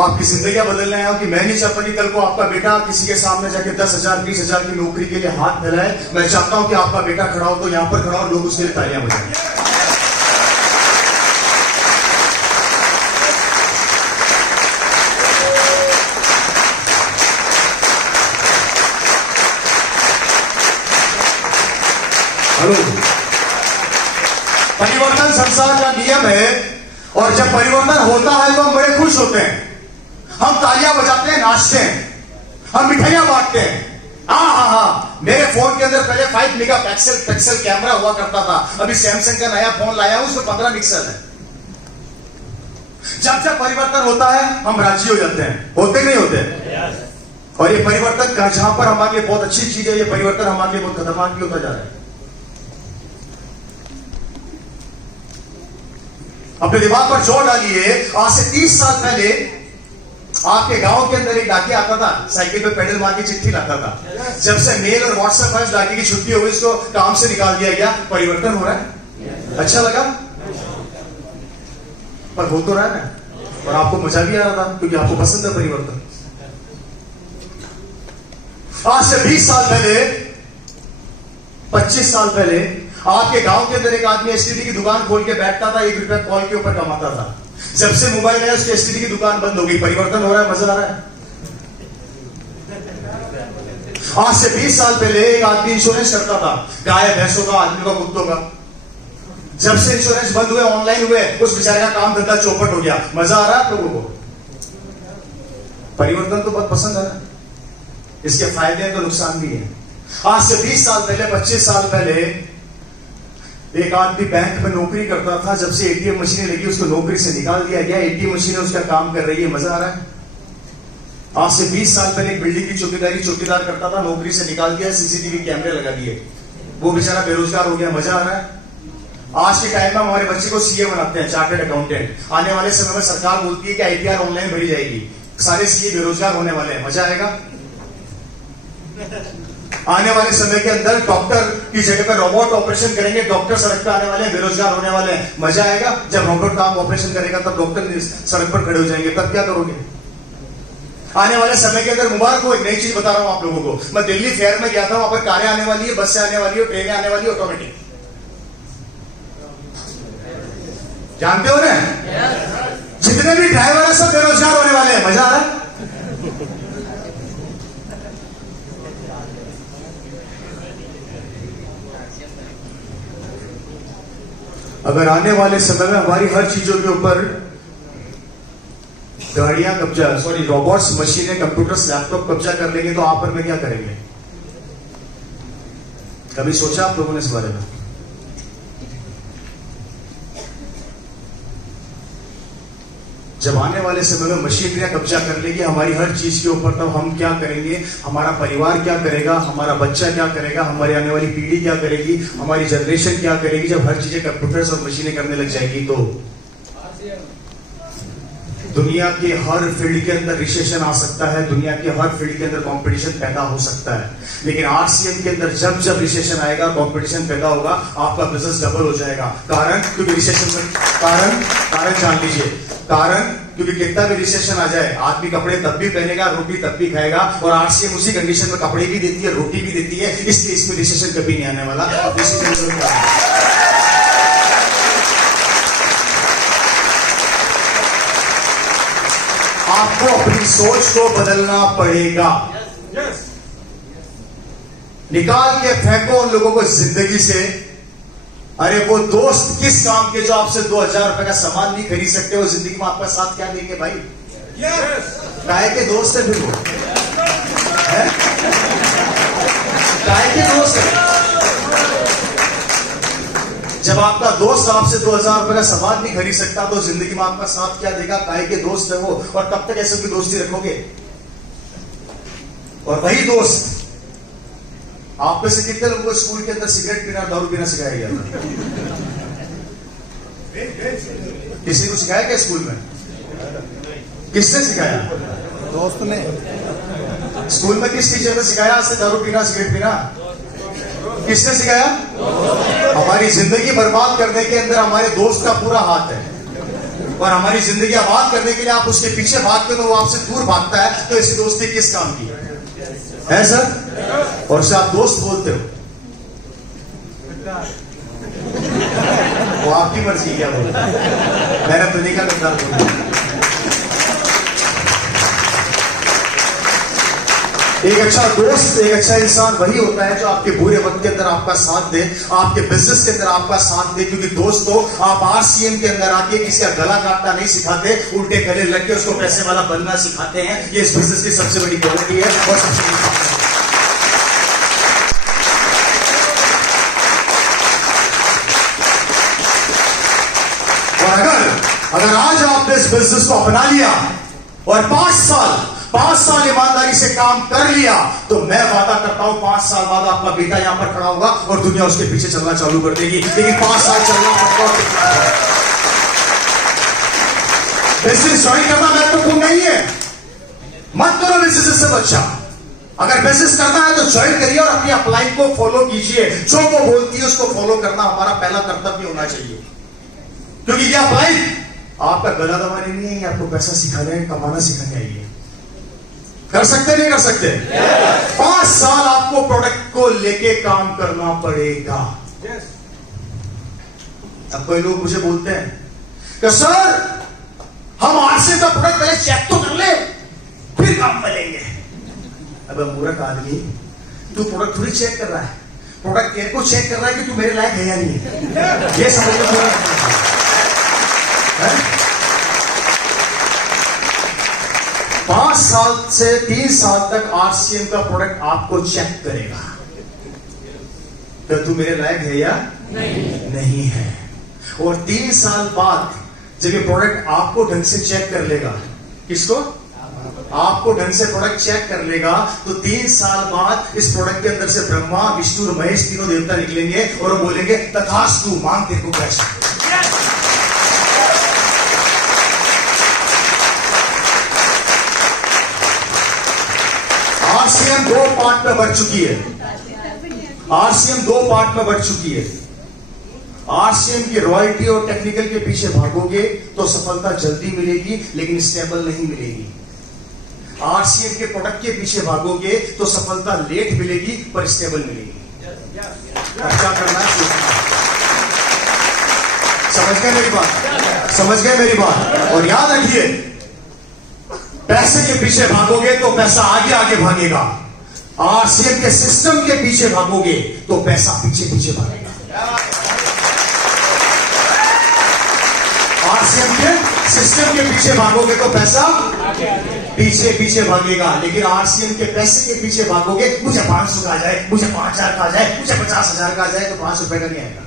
आपकी जिंदगियां बदलने आया हूं कि मैं नहीं चाहता कि कल को आपका बेटा किसी के सामने जाके 10,000 20,000 की नौकरी के लिए हाथ फैलाए। मैं चाहता हूं कि आपका बेटा खड़ा हो तो यहां पर खड़ा हो, लोग उसके लिए तालियां बजाएं। हेलो, परिवर्तन संसार का नियम है, और जब परिवर्तन होता है तो हम बड़े खुश होते हैं, हम तालियां बजाते हैं, नाचते हैं, हम मिठाइयां बांटते हैं। मेरे फोन के अंदर पहले 5 मेगापिक्सल कैमरा हुआ करता था, अभी सैमसंग का नया फोन लाया हूं, उसमें 15 पिक्सल है। जब जब परिवर्तन होता है हम राजी हो जाते हैं, होते नहीं होते? और ये परिवर्तन का जहां पर हमारे लिए बहुत अच्छी चीज है, ये परिवर्तन हमारे लिए बहुत खतरनाक भी होता जा रहा है। अपने दिमाग पर जोर डालिए, आज से 30 साल पहले आपके गांव के अंदर एक डाकिया आता था, साइकिल पे पेडल मार के चिट्ठी लाता था। जब से मेल और व्हाट्सएप पर डाकिया की छुट्टी हो गई, इसको काम से निकाल दिया गया। परिवर्तन हो रहा है, अच्छा लगा, पर हो तो रहा है ना, और आपको मजा भी आ रहा था क्योंकि आपको पसंद है परिवर्तन। आज से 20 साल पहले, 25 साल पहले आपके गांव के अंदर एक आदमी एसटीडी की दुकान खोल के बैठता था, 1 रुपया कॉल के ऊपर कमाता था। जब से मोबाइल है, उसकी एसटीडी की दुकान बंद हो गई। परिवर्तन हो रहा है, मजा आ रहा है। आज से 20 साल पहले एक आदमी इंश्योरेंस करता था, गाय भैंसों का, आदमी का, कुत्तों का। जब से इंश्योरेंस बंद हुए, ऑनलाइन हुए, उस बेचारे का काम धंधा चौपट हो गया। मजा आ रहा है आप लोगों को? परिवर्तन तो बहुत पसंद आ रहा है, इसके फायदे हैं तो नुकसान भी है। आज से 20 साल पहले, 25 साल पहले एक आदमी बैंक में नौकरी करता था। जब से एटीएम मशीनें लगी, उसको नौकरी से निकाल दिया गया। एटीएम मशीनें उसका काम कर रही है, मजा आ रहा है। आज से 20 साल पहले एक बिल्डिंग की चौकीदार करता था, नौकरी से निकाल दिया, सीसीटीवी कैमरे लगा दिए, वो बेचारा बेरोजगार हो गया। मजा आ रहा है। आज के टाइम में हमारे बच्चे को सीए बनाते हैं, चार्टर्ड अकाउंटेंट। आने वाले समय में सरकार बोलती है कि आईटीआर ऑनलाइन भरी जाएगी, सारे सीए बेरोजगार होने वाले हैं। मजा आएगा। आने वाले समय के अंदर डॉक्टर की जगह पर रोबोट ऑपरेशन करेंगे, डॉक्टर सड़क पर आने वाले हैं, बेरोजगार होने वाले हैं। मजा आएगा। जब रोबोट काम ऑपरेशन करेगा तब डॉक्टर सड़क पर खड़े हो जाएंगे, तब क्या करोगे? आने वाले समय के अंदर, मुबारक हो, एक नई चीज बता रहा हूं आप लोगों को। मैं दिल्ली फेयर में गया था, वहां पर कारें आने वाली है, बसें आने वाली है, ट्रेनें आने वाली है, ऑटोमेटिक। जानते हो ना, जितने भी ड्राइवर है सब बेरोजगार होने वाले हैं। मजा आ रहा है। अगर आने वाले समय में हमारी हर चीजों के ऊपर गाड़ियां कब्जा, सॉरी रोबोट्स, मशीनें, कंप्यूटर्स, लैपटॉप कब्जा कर लेंगे तो आप और मैं क्या करेंगे? कभी सोचा आप लोगों ने इस बारे में? जब आने वाले समय में मशीनरियां कब्जा कर लेगी हमारी हर चीज के ऊपर, तब हम क्या करेंगे? हमारा परिवार क्या करेगा? हमारा बच्चा क्या करेगा? हमारी आने वाली पीढ़ी क्या करेगी? हमारी जनरेशन क्या करेगी? जब हर चीजें कंप्यूटर्स और मशीनें करने लग जाएगी तो दुनिया के हर फील्ड के अंदर रिसेशन आ सकता है, दुनिया के हर फील्ड के अंदर कंपटीशन पैदा हो सकता है। लेकिन आरसीएम के अंदर जब जब रिसेशन आएगा, कंपटीशन पैदा होगा, आपका बिजनेस डबल हो जाएगा। कारण? क्योंकि रिसेशन में कारण जान लीजिए। कारण क्योंकि कितना भी रिसेशन आ जाए, आदमी कपड़े तब भी पहनेगा, रोटी तब भी खाएगा, और आरसीएम उसी कंडीशन में कपड़े भी देती है, रोटी भी देती है, इसलिए इसमें रिसेशन कभी नहीं आने वाला। आपको अपनी सोच को बदलना पड़ेगा। निकाल के फेंको उन लोगों को जिंदगी से। अरे वो दोस्त किस काम के जो आपसे 2000 रुपए का सामान नहीं खरीद सकते, वो जिंदगी में आपका साथ क्या देंगे भाई? काय के दोस्त है फिर वो? काय के दोस्त है? जब आपका दोस्त आपसे 2000 रुपए का सामान नहीं खरीद सकता तो जिंदगी में आपका साथ क्या देगा? काय के दोस्त है वो। और कब तक ऐसे कोई दोस्ती रखोगे? और वही दोस्त, आप में से कितने लोगों को स्कूल के अंदर सिगरेट पीना, दारू पीना सिखाया गया था? किसी को सिखाया क्या स्कूल में? किसने सिखाया? दोस्त ने। स्कूल में किस टीचर ने सिखाया आपसे दारू पीना, सिगरेट पीना? किसने सिखाया? हमारी जिंदगी बर्बाद करने के अंदर हमारे दोस्त का पूरा हाथ है, और हमारी जिंदगी आबाद करने के लिए आप उसके पीछे भागते हो तो वो आपसे दूर भागता है। तो ऐसी दोस्ती किस काम की है सर? और उसे आप दोस्त बोलते हो, वो आपकी मर्जी क्या बोलता है? मेरा तो नहीं का गद्दार बोलता है। एक अच्छा दोस्त, एक अच्छा इंसान वही होता है जो आपके बुरे वक्त के अंदर आपका साथ दे, आपके बिजनेस के अंदर आपका साथ दे। क्योंकि दोस्तों, आप आरसीएम के अंदर आके किसी का गला काटना नहीं सिखाते, उल्टे गले लग के उसको पैसे वाला बनना सिखाते हैं। ये इस बिजनेस की सबसे बड़ी क्वालिटी है और सबसे बड़ी बात है। और अगर आज आपने इस बिजनेस को अपना लिया और 5 साल ईमानदारी से काम कर लिया, तो मैं वादा करता हूं 5 साल बाद आपका बेटा यहां पर खड़ा होगा और दुनिया उसके पीछे चलना चालू कर देगी। लेकिन 5 साल चलना पड़ता है। बिजनेस ज्वाइन करना महत्वपूर्ण नहीं है, मत करो बिजनेस से बच्चा। अगर बिजनेस करना है तो ज्वाइन करिए और अपनी अपलाइन को फॉलो कीजिए। जो वो बोलती है उसको फॉलो करना हमारा पहला कर्तव्य होना चाहिए। क्योंकि ये अपलाइन आपका गला दबाने नहीं है, आपको पैसा सिखाने, कमाना सिखाने आई है। कर सकते नहीं कर सकते? 5 साल आपको प्रोडक्ट को लेके काम करना पड़ेगा। अब कोई लोग मुझे बोलते हैं कि सर हम आरसीएम का प्रोडक्ट पहले चेक तो कर ले, फिर काम मिलेंगे। अब मूर्ख आदमी, तू प्रोडक्ट थोड़ी चेक कर रहा है, प्रोडक्ट तेरे को चेक कर रहा है कि तू मेरे लायक है या नहीं है। ये समझ लो। 5 साल से 3 साल तक आरसीएम का प्रोडक्ट आपको चेक करेगा तो तू मेरे लायक है या नहीं है। और 3 साल बाद जब ये प्रोडक्ट आपको ढंग से चेक कर लेगा, किसको? आपको ढंग से प्रोडक्ट चेक कर लेगा, तो 3 साल बाद इस प्रोडक्ट के अंदर से ब्रह्मा, विष्णु और महेश तीनों देवता निकलेंगे और वो बोलेंगे तथास्तु, मांग तेरे को कैसे। आरसीएम 2 पार्ट में बढ़ चुकी है। आरसीएम 2 पार्ट में बढ़ चुकी है। आरसीएम की रॉयल्टी और टेक्निकल के पीछे भागोगे तो सफलता जल्दी मिलेगी, लेकिन स्टेबल नहीं मिलेगी। आरसीएम के प्रोडक्ट के पीछे भागोगे तो सफलता लेट मिलेगी पर स्टेबल मिलेगी। क्या करना है? समझ गए मेरी बात? समझ गए मेरी बात? और याद रखिए, पैसे के पीछे भागोगे तो पैसा आगे आगे भागेगा। आरसीएम के सिस्टम के पीछे भागोगे तो पैसा पीछे पीछे भागेगा। आरसीएम के सिस्टम के पीछे भागोगे तो पैसा पीछे पीछे भागेगा, लेकिन आरसीएम के पैसे के पीछे भागोगे, मुझे 500 का आ जाए, मुझे 5000 का आ जाए, मुझे 50,000 का आ जाए, तो 5 रुपए का नहीं आएगा।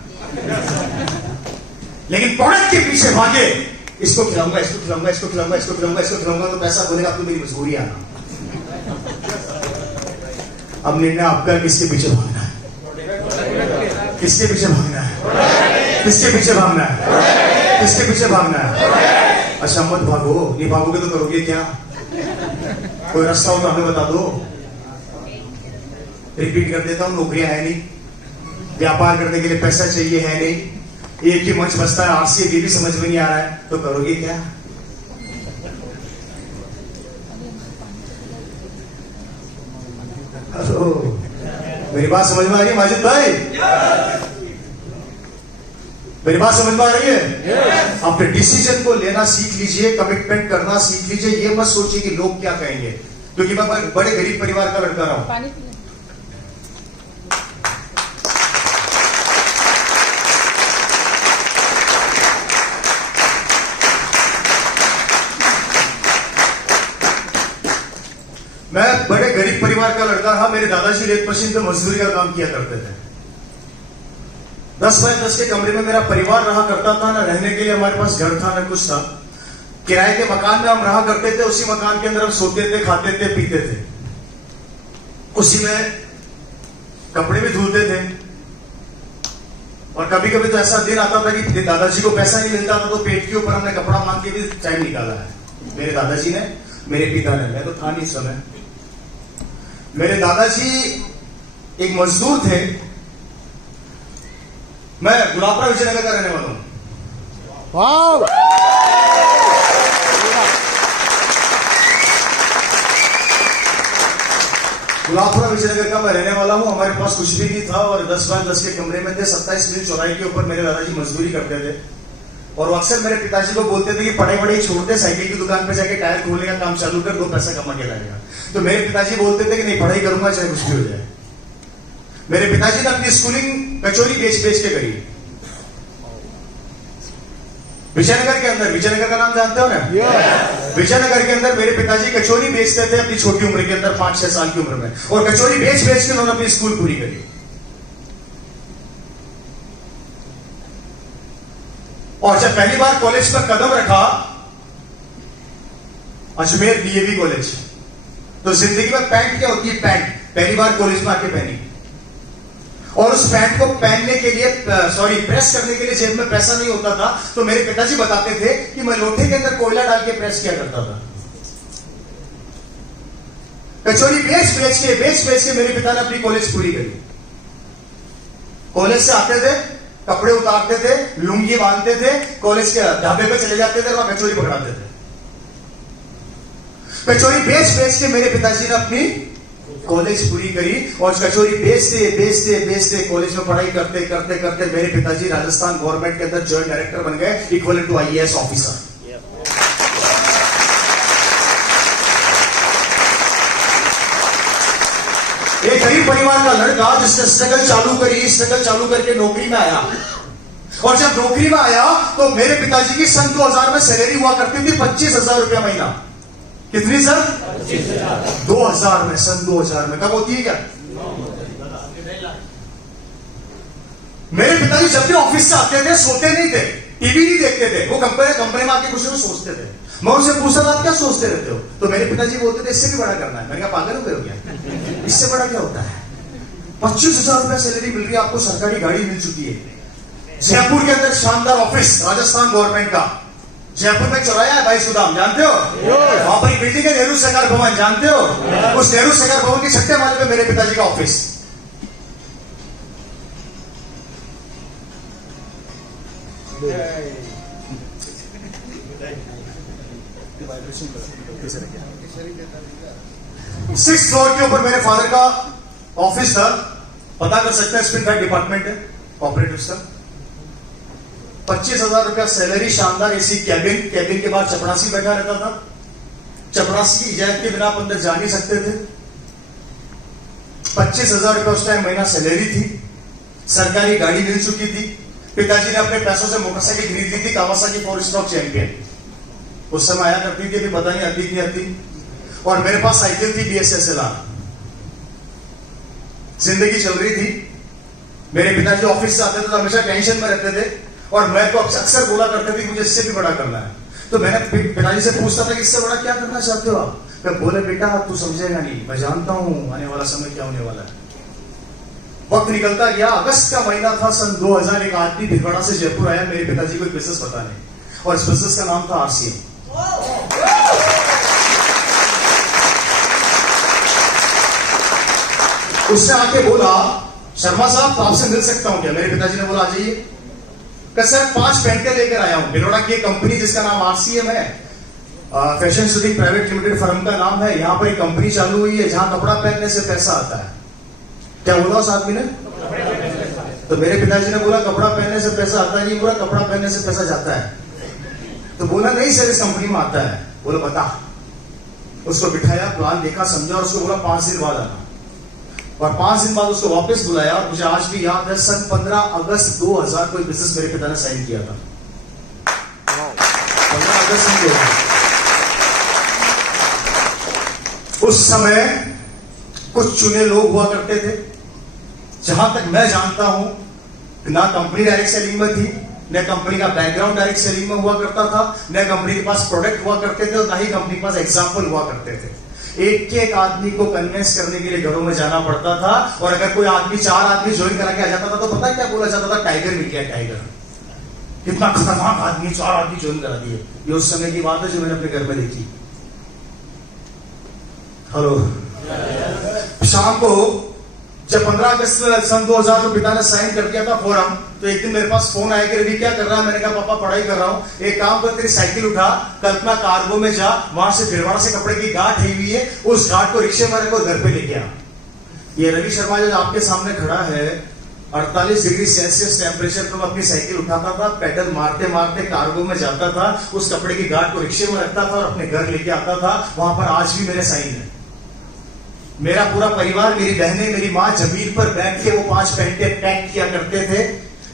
लेकिन प्रोडक्ट के पीछे भागे, इसको खिलाऊंगा, इसको खिलाऊंगा, इसको खिलाऊंगा, इसको खिलाऊंगा, इसको खिलाऊंगा, तो पैसा बोलेगा अब तो मेरी मजबूरी आना। अब निर्णय आपका, किसके पीछे भागना है, किसके पीछे भागना है, किसके पीछे भागना है, किसके पीछे भागना है। अच्छा मत भागो, नहीं भागोगे तो करोगे क्या? कोई रास्ता हो तो हमें बता दो। रिपीट कर देता हूं, नौकरियां है नहीं, व्यापार करने के लिए पैसा चाहिए है नहीं, एक ही मंच बचता है, आरसीएम ये भी समझ में नहीं आ रहा है, तो करोगे क्या? मेरी बात समझ में आ रही है माजिद भाई? मेरी बात समझ में आ रही है? अपने डिसीजन को लेना सीख लीजिए, कमिटमेंट करना सीख लीजिए। ये मत सोचिए कि लोग क्या कहेंगे, क्योंकि मैं बड़े गरीब परिवार का लड़का रहा हूं। पानी पी लें। मैं बड़े गरीब परिवार का लड़का रहा। मेरे दादाजी रेत मशीन पे मजदूरी का काम किया करते थे। 10 बाय 10 के कमरे में मेरा परिवार रहा करता था। ना रहने के लिए हमारे पास घर था, ना कुछ था। किराए के मकान में हम रहा करते थे। उसी मकान के अंदर हम सोते थे, खाते थे, पीते थे। उसी में कपड़े भी धुलते थे। और कभी कभी तो ऐसा दिन आता था कि दादाजी को पैसा नहीं मिलता था, तो पेट के ऊपर हमने कपड़ा मांग के भी टाइम निकाला है। मेरे दादाजी ने, मेरे पिता ने, मैं तो था नहीं समय। मेरे दादाजी एक मजदूर थे। मैं गुलाबपुरा विजयनगर का रहने वाला हूं। वाह! गुलाबपुरा विजयनगर का मैं रहने वाला हूं। हमारे पास कुछ भी नहीं था और 10 बाय 10 के कमरे में थे। 27 मील चौड़ाई के ऊपर मेरे दादाजी मजदूरी करते थे। और वो अक्सर मेरे पिताजी को बोलते थे कि पढ़ाई वढ़ाई छोड़ दे, साइकिल की दुकान पे जाके टायर खोलने का काम चालू कर, 2 पैसा कमा के लाएगा। तो मेरे पिताजी बोलते थे कि नहीं, पढ़ाई करूंगा चाहे कुछ भी हो जाए। मेरे पिताजी ने अपनी स्कूलिंग कचौरी बेच बेच के करी। विजयनगर के अंदर, विजयनगर का नाम जानते हो ना? विजयनगर के अंदर मेरे पिताजी कचौरी बेचते थे अपनी छोटी उम्र के अंदर, 5-6 साल की उम्र में। और कचौरी बेच बेच के उन्होंने अपनी स्कूल पूरी करी। और जब पहली बार कॉलेज पर कदम रखा, अजमेर डीएवी कॉलेज, तो जिंदगी में पैंट क्या होती है, पैंट पहली बार कॉलेज में आके पहनी। और उस पैंट को पहनने के लिए, प्रेस करने के लिए जेब में पैसा नहीं होता था। तो मेरे पिताजी बताते थे कि मैं लोटे के अंदर कोयला डाल के प्रेस किया करता था। कचौरी बेच बेच के मेरे पिता ने अपनी कॉलेज पूरी करी। कॉलेज से आते थे, कपड़े उतारते थे, लुंगी बांधते थे, कॉलेज के ढाबे पे चले जाते थे, वहां कचौरी पकड़ाते थे। कचौरी बेच बेच के मेरे पिताजी ने अपनी कॉलेज पूरी करी। और कचौरी बेचते बेचते बेचते कॉलेज में पढ़ाई करते करते करते मेरे पिताजी राजस्थान गवर्नमेंट के अंदर जॉइंट डायरेक्टर बन गए, इक्वल टू IAS ऑफिसर। एक गरीब परिवार का लड़का जिसने स्ट्रगल चालू करके नौकरी में आया। और जब नौकरी में आया तो मेरे पिताजी की सन 2000 में सैलरी हुआ करती थी 25,000 रुपया महीना। कितनी सर? 2000 में, सन 2000 में। कब होती है क्या? मेरे पिताजी जब भी ऑफिस से आते थे, सोते नहीं थे, टीवी नहीं देखते थे, वो कंपनी में आके कुछ सोचते थे। मैं उनसे पूछा था आप क्या सोचते रहते हो? तो मेरे पिताजी बोलते थे इससे भी बड़ा करना है। मैंने कहा पागल हो गए हो क्या? इससे बड़ा क्या होता है? 25,000 रुपया सैलरी मिल रही है आपको, सरकारी गाड़ी मिल चुकी है, जयपुर के अंदर शानदार ऑफिस राजस्थान गवर्नमेंट का। जयपुर में चौराया है भाई सुदाम, जानते हो? वहां पर बिल्डिंग है नेहरू सरकार भवन, जानते हो? उस नेहरू सरकार भवन के छठे माले पे मेरे पिताजी का ऑफिस। सिक्स फ्लोर के ऊपर मेरे फादर का ऑफिस था। पता कर सकते हैं, स्पिन डिपार्टमेंट है, ऑपरेटिव का। 25,000 रुपया सैलरी, शानदार एसी कैबिन के बाद चपरासी बैठा रहता था। चपरासी की इजाजत के बिना आप अंदर जा नहीं सकते थे। 25,000 रुपया उस टाइम महीना सैलरी थी। सरकारी गाड़ी मिल चुकी थी। पिताजी ने अपने पैसों से मोटरसाइकिल खरीद ली थी, कावासाकी 4 स्ट्रोक चैंपियन। उस समय आया करती थी, अभी पता नहीं आती नहीं आती। और मेरे पास साइकिल थी BSSLR। जिंदगी चल रही थी। मेरे पिताजी ऑफिस से आते थे तो हमेशा टेंशन में रहते थे, और मैं तो अक्सर बोला करते थे कि मुझे इससे भी बड़ा करना है। तो मैंने पिताजी से पूछता था कि इससे बड़ा क्या करना चाहते हो आप? मैं बोले बेटा तू समझेगा नहीं, मैं जानता हूं आने वाला समय क्या होने वाला है। वक्त निकलता गया, अगस्त का महीना था सन 2000। एक आदमी भिलवाड़ा से जयपुर आया मेरे पिताजी को एक बिजनेस बताने, और इस बिजनेस का नाम था RCM। उसने आके बोला शर्मा साहब तो आपसे मिल सकता हूं क्या? मेरे पिताजी ने बोला आ जाइए। सर 5 पेंटे लेकर आया हूं। भिलवाड़ा की एक कंपनी जिसका नाम RCM है, fashion shooting private limited firm का नाम है। यहां पर एक कंपनी चालू हुई है जहां कपड़ा पहनने से पैसा आता है। क्या बोला उस आदमी ने? तो मेरे पिताजी ने बोला कपड़ा पहनने से पैसा आता है? नहीं, पूरा कपड़ा पहनने से पैसा जाता है। तो बोला नहीं सर इस कंपनी में आता है। बोला बता। उसको बिठाया, प्लान देखा, समझा, और उसको बोला 5 दिन बाद आना। और 5 दिन बाद उसको वापस बुलाया। और मुझे आज भी याद है सन 15 अगस्त 2000 को बिजनेस मेरे पिता ने साइन किया था। 15 अगस्त में। उस समय कुछ चुने लोग हुआ करते थे। जहां तक मैं जानता हूं ना कंपनी डायरेक्ट सेलिंग में थी, न कंपनी का बैकग्राउंड डायरेक्ट सेलिंग में हुआ करता था, न कंपनी के पास प्रोडक्ट हुआ करते थे, और ना ही कंपनी के पास एग्जाम्पल हुआ करते थे। एक आदमी को कन्विंस करने के लिए घरों में जाना पड़ता था। और अगर कोई आदमी 4 आदमी ज्वाइन करा के आ जाता था तो पता है क्या बोला जाता था? टाइगर मिल गया, टाइगर। कितना खतरनाक आदमी, 4 आदमी ज्वाइन करा दिए। ये उस समय की बात है जो मैंने अपने घर में देखी। हेलो। शाम को जब 15 अगस्त सन 2000 को पिता ने साइन कर दिया था फॉर्म, तो एक दिन मेरे पास फोन आया कि रवि क्या कर रहा है? मैंने कहा पापा पढ़ाई कर रहा हूं। एक काम कर, तेरी साइकिल उठा, कल्पना कार्गो में जा, वहां से भिलवाड़ा से कपड़े की गांठ आई हुई है, उस गांठ को रिक्शे में रखो, घर पे लेके आ। ये रवि शर्मा जो आपके सामने खड़ा है, 48 डिग्री सेल्सियस टेम्परेचर पर मैं अपनी साइकिल उठाता था, पैडल मारते मारते कार्गो में जाता था, उस कपड़े की गांठ को रिक्शे में रखता था और अपने घर लेके आता था। वहां पर आज भी मेरे साइन है। मेरा पूरा परिवार, मेरी बहनें, मेरी माँ जमीन पर बैठ के वो 5 पेंटे पैक किया करते थे।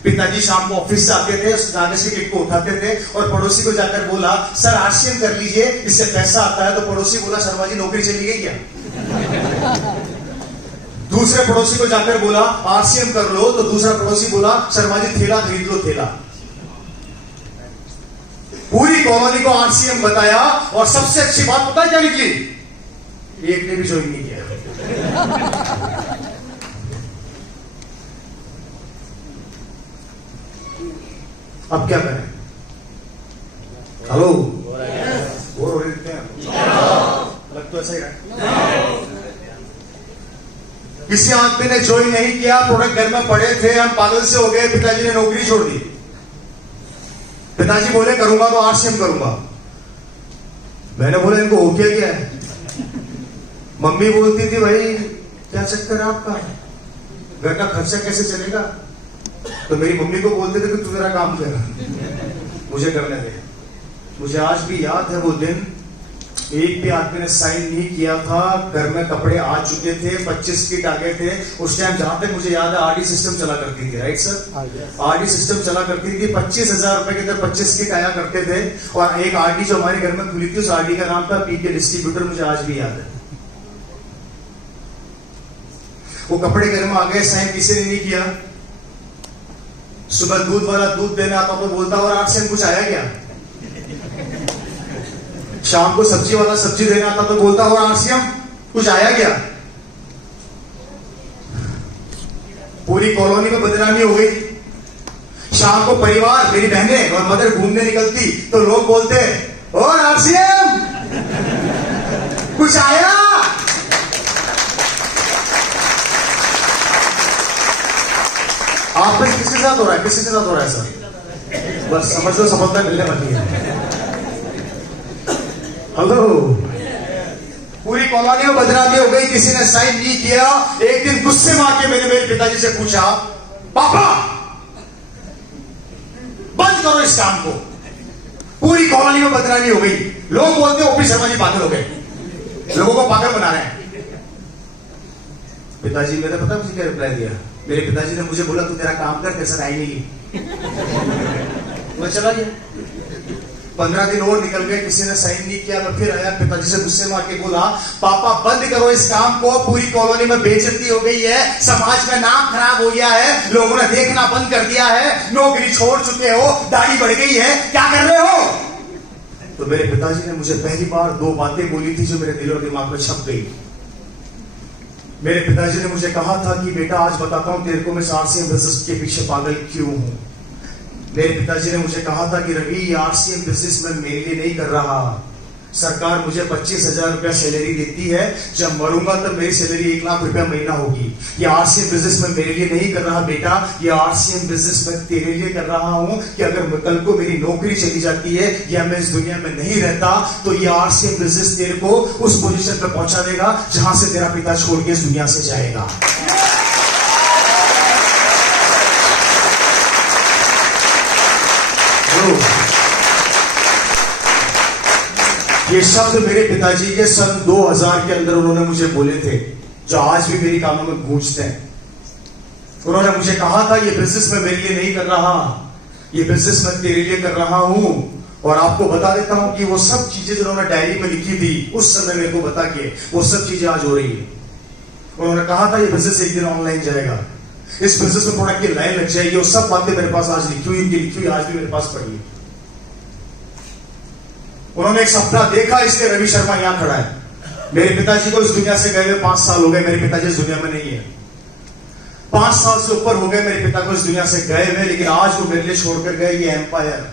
पिताजी शाम को ऑफिस से आते थे, उस कागज की क्लिप को उठाते थे और पड़ोसी को जाकर बोला सर RCM कर लीजिए, इससे पैसा आता है। तो पड़ोसी बोला शर्मा जी नौकरी चली गई क्या? दूसरे पड़ोसी को जाकर बोला RCM कर लो, तो दूसरा पड़ोसी बोला शर्मा जी थैला खरीद लो, थैला। पूरी कॉलोनी को RCM बताया, और सबसे अच्छी बात पता है क्या निकली? एक ने भी ज्वाइन नहीं किया। अब क्या करें? हेलो, बोर हो रहे थे लग तो ऐसा ही रहा। किसी आदमी ने ज्वाइन नहीं किया, प्रोडक्ट घर में पड़े थे, हम पागल से हो गए, पिताजी ने नौकरी छोड़ दी। पिताजी बोले करूंगा तो RCM करूंगा। मैंने बोला इनको हो क्या है? मम्मी बोलती थी भाई क्या चक्कर है आपका, घर का खर्चा कैसे चलेगा? तो मेरी मम्मी को बोलते थे कि तू मेरा काम कर, मुझे करने दे। मुझे आज भी याद है वो दिन, एक भी आदमी ने साइन नहीं किया था। घर में कपड़े आ चुके थे, 25 फीट आ गए थे। उस टाइम जहां तक मुझे याद है RD सिस्टम चला करती थी, राइट सर? RD सिस्टम चला करती थी। 25,000 रुपए के अंदर 25 फीट आया करते थे। और एक RD जो हमारे घर में खुली थी, उस RD का नाम था PK डिस्ट्रीब्यूटर। मुझे आज भी याद है। वो कपड़े घर में आ गए, साइन किसी ने नहीं किया। सुबह दूध वाला दूध देने आता तो बोलता और RCM कुछ आया क्या? शाम को सब्जी वाला सब्जी देने आता तो बोलता और RCM कुछ आया क्या? पूरी कॉलोनी में बदनामी हो गई। शाम को परिवार, मेरी बहनें और मदर घूमने निकलती तो लोग बोलते और RCM कुछ आया? आप में किसके साथ हो रहा है? किसके साथ हो रहा है सर? बस समझ लो सफलता मिलने वाली है। हेलो, पूरी कॉलोनी में बदनामी हो गई, किसी ने साइन नहीं किया। एक दिन गुस्से में आके मैंने मेरे पिताजी से पूछा पापा बंद करो इस काम को, पूरी कॉलोनी में बदनामी हो गई। लोग बोलते OP शर्मा जी पागल हो गए, लोगों को पागल बना रहे हैं। पिताजी मैंने पता मुझे क्या रिप्लाई दिया? मेरे पिताजी ने मुझे बोला तू तेरा काम कर, कैसा आई नहीं। मैं चला गया। 15 दिन और निकल गए, किसी ने साइन नहीं किया। मैं फिर आया, पिताजी से गुस्से में आके बोला, पापा बंद करो इस काम को, पूरी कॉलोनी में बेइज्जती हो गई है, समाज में नाम खराब हो गया है, लोगों ने देखना बंद कर दिया है, नौकरी छोड़ चुके हो, दाढ़ी बढ़ गई है, क्या कर रहे हो? तो मेरे पिताजी ने मुझे पहली बार 2 बातें बोली थी जो मेरे दिल और दिमाग में छप गई। मेरे पिताजी ने मुझे कहा था कि बेटा आज बताता हूं तेरे को मैं आरसीएम बिजनेस के पीछे पागल क्यों हूं। मेरे पिताजी ने मुझे कहा था कि रवि ये आरसीएम बिजनेस में मेरे लिए नहीं कर रहा, सरकार मुझे 25,000 रुपया सैलरी देती है, जब मरूंगा तब मेरी सैलरी 1 लाख रुपया महीना होगी। ये आरसीएम बिजनेस में मेरे लिए नहीं कर रहा बेटा, ये आरसीएम बिजनेस में तेरे लिए कर रहा हूं कि अगर कल को मेरी नौकरी चली जाती है या मैं इस दुनिया में नहीं रहता तो ये आरसीएम बिजनेस तेरे को उस पोजीशन पर पहुंचा देगा जहां से तेरा पिता छोड़ के इस दुनिया से जाएगा। ये शब्द मेरे पिताजी के सन 2000 के अंदर उन्होंने मुझे बोले थे, जो आज भी मेरी कानों में गूंजते हैं। उन्होंने मुझे कहा था ये बिजनेस मैं मेरे लिए नहीं कर रहा, ये बिजनेस मैं तेरे लिए कर रहा हूं। और आपको बता देता हूं कि वो सब चीजें जो उन्होंने डायरी में लिखी थी उस समय मेरे को बता के वो सब चीजें आज हो रही है। उन्होंने कहा था ये बिजनेस एक दिन ऑनलाइन जाएगा, इस बिजनेस में प्रोडक्ट की लाइन लग जाएगी, और सब बातें मेरे पास आज लिखी हुई आज भी मेरे पास पड़ी है। उन्होंने एक सपना देखा, इसलिए रवि शर्मा यहां खड़ा है। मेरे पिताजी को इस दुनिया से गए हुए 5 साल हो गए, मेरे पिताजी इस दुनिया में नहीं है। 5 साल से ऊपर हो गए मेरे पिता को इस दुनिया से गए हुए, लेकिन आज वो मेरे लिए छोड़कर गए ये एम्पायर।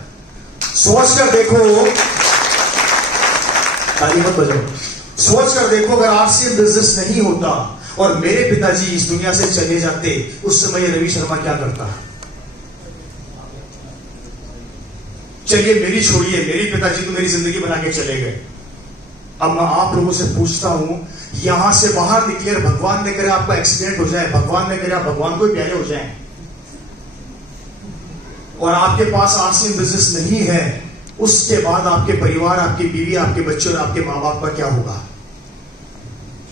सोचकर देखो, ताली मत बजाओ, सोचकर देखो अगर आरसीएम बिजनेस नहीं होता और मेरे पिताजी इस दुनिया से चले जाते, उस समय रवि शर्मा क्या करता? चलिए मेरी छोड़िए, मेरे पिताजी तो मेरी जिंदगी बना के चले गए। अब मैं आप लोगों से पूछता हूं, यहां से बाहर निकले, भगवान ने करे आपका एक्सीडेंट हो जाए, भगवान ने करे आप भगवान को ही प्यारे हो जाए, और आपके पास आरसीएम बिजनेस नहीं है, उसके बाद आपके परिवार, आपकी बीवी, आपके बच्चे और आपके मां बाप का क्या होगा?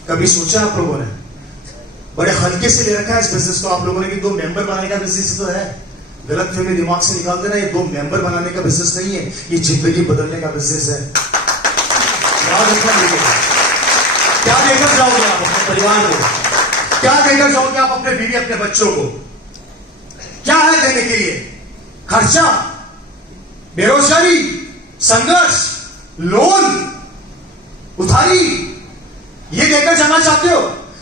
कभी सोचा आप लोगों ने? बड़े हल्के से ले रखा है इस बिजनेस को आप लोगों ने कि 2 मेंबर बनाने का बिजनेस तो है। गलत फहमी दिमाग से निकाल देना, ये 2 मेंबर बनाने का बिजनेस नहीं है, ये जिंदगी बदलने का बिजनेस है। क्या देकर जाओगे आप अपने परिवार को? क्या देकर जाओगे आप अपने बीवी, अपने बच्चों को? क्या है देने के लिए? खर्चा, बेरोजगारी, संघर्ष, लोन, उधारी, ये देकर जाना चाहते हो?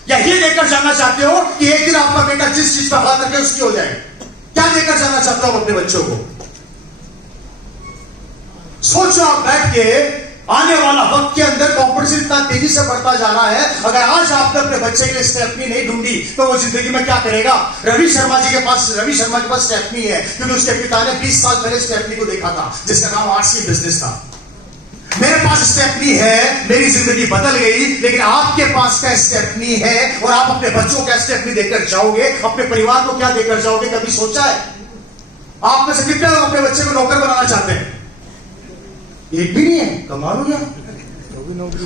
या ये देकर जाना चाहते हो कि एक दिन आपका बेटा जिस चीज पर हाथ रखे उसकी हो जाए? क्या देकर जाना चाहता हूं अपने बच्चों को? सोचो आप बैठ के, आने वाला वक्त के अंदर कंपटीशन इतना तेजी से बढ़ता जा रहा है, अगर आज आपने अपने बच्चे के लिए स्टेपनी नहीं ढूंढी तो वो जिंदगी में क्या करेगा? रवि शर्मा के पास स्टेपनी है, क्योंकि उसके पिता ने 20 साल पहले स्टेपनी को देखा था, जिसका नाम आरसीएम बिजनेस था। मेरे पास स्टेपनी है, मेरी जिंदगी बदल गई, लेकिन आपके पास क्या स्टेपनी है? और आप अपने बच्चों का स्टेपनी देकर जाओगे, अपने परिवार को क्या देकर जाओगे? कभी सोचा है? आप में से कितने लोग अपने बच्चे को नौकर बनाना चाहते हैं? एक भी नहीं है। कमाल हो गया।